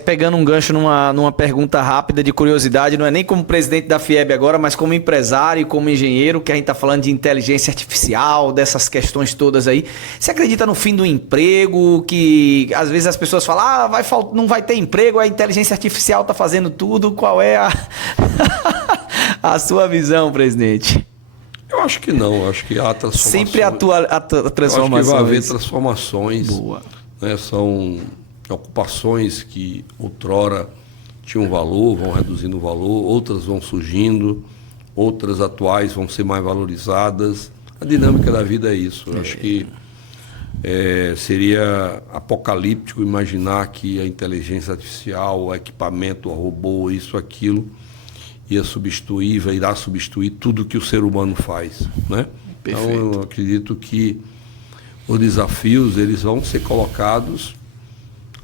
Pegando um gancho numa pergunta rápida de curiosidade, não é nem como presidente da FIEB agora, mas como empresário e como engenheiro, que a gente está falando de inteligência artificial, dessas questões todas aí. Você acredita no fim do emprego, que às vezes as pessoas falam, não vai ter emprego, a inteligência artificial está fazendo tudo? Qual é a sua visão, presidente? Eu acho que não, eu acho que há transformações. Sempre a transformação. Eu acho que vai haver transformações. Boa. Né, são ocupações que outrora tinham valor, vão reduzindo o valor, outras vão surgindo, outras atuais vão ser mais valorizadas. A dinâmica da vida é isso. Eu acho que Seria apocalíptico imaginar que a inteligência artificial, o equipamento, o robô, isso, aquilo, irá substituir tudo que o ser humano faz, né? Perfeito. Então, eu acredito que os desafios eles vão ser colocados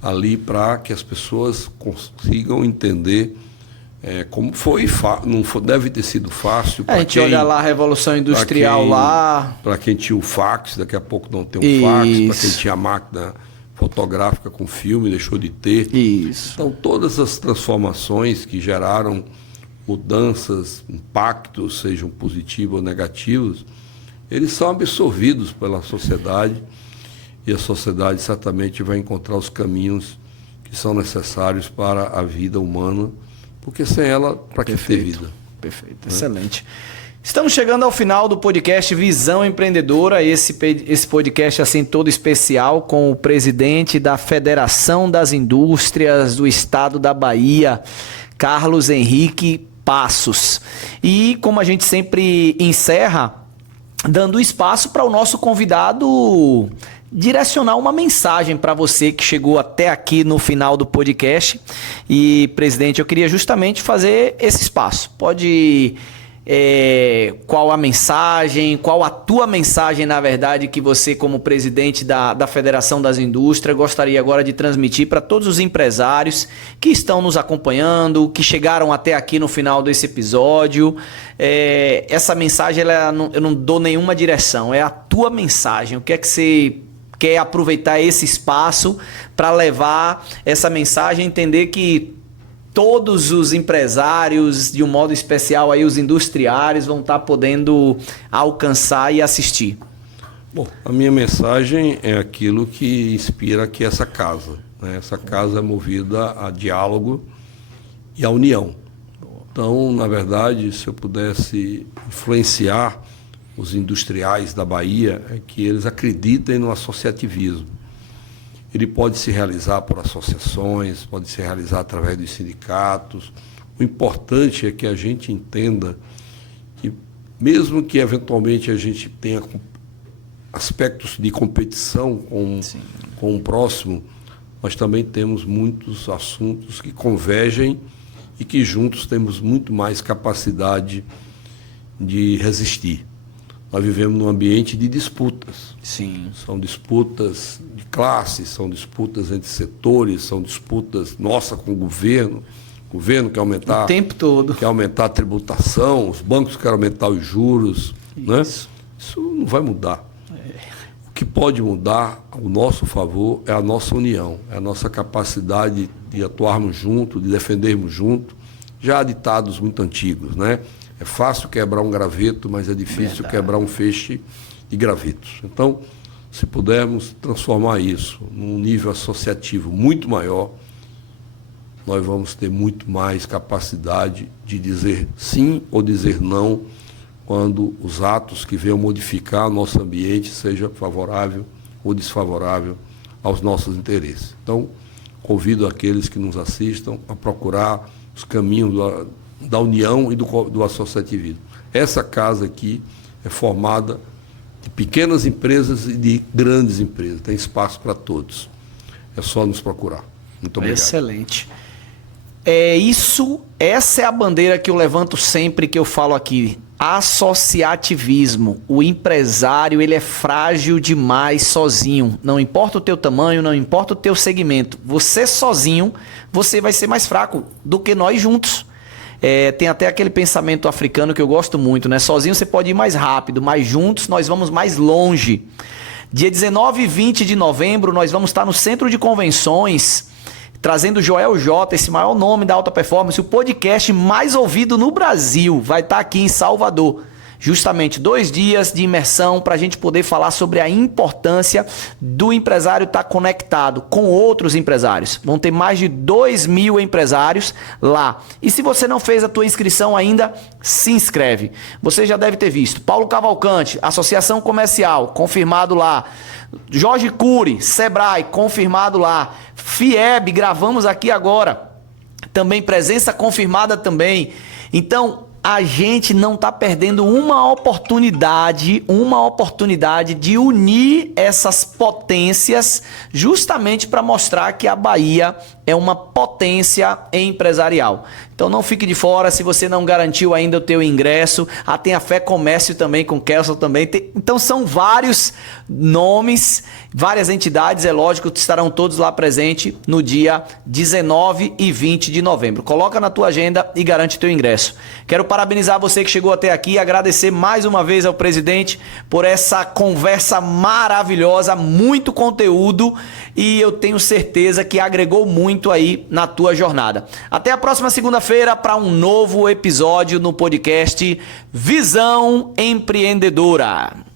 ali para que as pessoas consigam entender como foi. Deve ter sido fácil. A gente olha lá a Revolução Industrial lá. Para quem tinha o fax, daqui a pouco não tem o fax. Para quem tinha a máquina fotográfica com filme, deixou de ter. Isso. Então, todas as transformações que geraram mudanças, impactos, sejam positivos ou negativos, eles são absorvidos pela sociedade e a sociedade certamente vai encontrar os caminhos que são necessários para a vida humana, porque sem ela, para que ter vida? Perfeito, excelente. Estamos chegando ao final do podcast Visão Empreendedora, esse podcast assim todo especial com o presidente da Federação das Indústrias do Estado da Bahia, Carlos Henrique Passos. E como a gente sempre encerra, dando espaço para o nosso convidado direcionar uma mensagem para você que chegou até aqui no final do podcast. E, presidente, eu queria justamente fazer esse espaço. Pode... qual a mensagem, qual a tua mensagem, na verdade, que você, como presidente da Federação das Indústrias, gostaria agora de transmitir para todos os empresários que estão nos acompanhando, que chegaram até aqui no final desse episódio. Essa mensagem, eu não dou nenhuma direção, é a tua mensagem. O que é que você quer aproveitar esse espaço para levar essa mensagem, entender que todos os empresários, de um modo especial aí os industriários, vão estar podendo alcançar e assistir? Bom, a minha mensagem é aquilo que inspira aqui essa casa, né? Essa casa é movida a diálogo e a união. Então, na verdade, se eu pudesse influenciar os industriais da Bahia, é que eles acreditem no associativismo. Ele pode se realizar por associações, pode se realizar através dos sindicatos. O importante é que a gente entenda que, mesmo que eventualmente a gente tenha aspectos de competição com o próximo, nós também temos muitos assuntos que convergem e que juntos temos muito mais capacidade de resistir. Nós vivemos num ambiente de disputas. Sim. São disputas de classes, são disputas entre setores, são disputas nossa com o governo. O governo quer aumentar... O tempo todo. Quer aumentar a tributação, os bancos querem aumentar os juros. Né? Isso não vai mudar. O que pode mudar, ao nosso favor, é a nossa união, é a nossa capacidade de atuarmos juntos, de defendermos juntos. Já há ditados muito antigos, né? É fácil quebrar um graveto, mas é difícil quebrar um feixe de gravetos. Então, se pudermos transformar isso num nível associativo muito maior, nós vamos ter muito mais capacidade de dizer sim ou dizer não quando os atos que venham modificar o nosso ambiente seja favorável ou desfavorável aos nossos interesses. Então, convido aqueles que nos assistam a procurar os caminhos da união e do associativismo. Essa casa aqui é formada de pequenas empresas e de grandes empresas. Tem espaço para todos. É só nos procurar. Muito obrigado. Excelente. Essa é a bandeira que eu levanto sempre que eu falo aqui. Associativismo. O empresário, ele é frágil demais sozinho. Não importa o teu tamanho, não importa o teu segmento. Você sozinho, você vai ser mais fraco do que nós juntos. Tem até aquele pensamento africano que eu gosto muito, né? Sozinho você pode ir mais rápido, mas juntos nós vamos mais longe. Dia 19 e 20 de novembro, nós vamos estar no Centro de Convenções, trazendo o Joel J, esse maior nome da alta performance, o podcast mais ouvido no Brasil. Vai estar aqui em Salvador. Justamente 2 dias de imersão para a gente poder falar sobre a importância do empresário estar conectado com outros empresários. Vão ter mais de 2.000 empresários lá. E se você não fez a tua inscrição ainda, se inscreve. Você já deve ter visto. Paulo Cavalcante, Associação Comercial, confirmado lá. Jorge Cury, Sebrae, confirmado lá. FIEB, gravamos aqui agora. Também presença confirmada também. Então, a gente não está perdendo uma oportunidade de unir essas potências justamente para mostrar que a Bahia é uma potência empresarial. Então não fique de fora se você não garantiu ainda o teu ingresso. A Tenha Fé Comércio também, com Kelson também. Então são vários nomes, várias entidades, é lógico que estarão todos lá presentes no dia 19 e 20 de novembro. Coloca na tua agenda e garante teu ingresso. Quero parabenizar você que chegou até aqui, agradecer mais uma vez ao presidente por essa conversa maravilhosa, muito conteúdo, e eu tenho certeza que agregou muito aí na tua jornada. Até a próxima segunda-feira para um novo episódio no podcast Visão Empreendedora.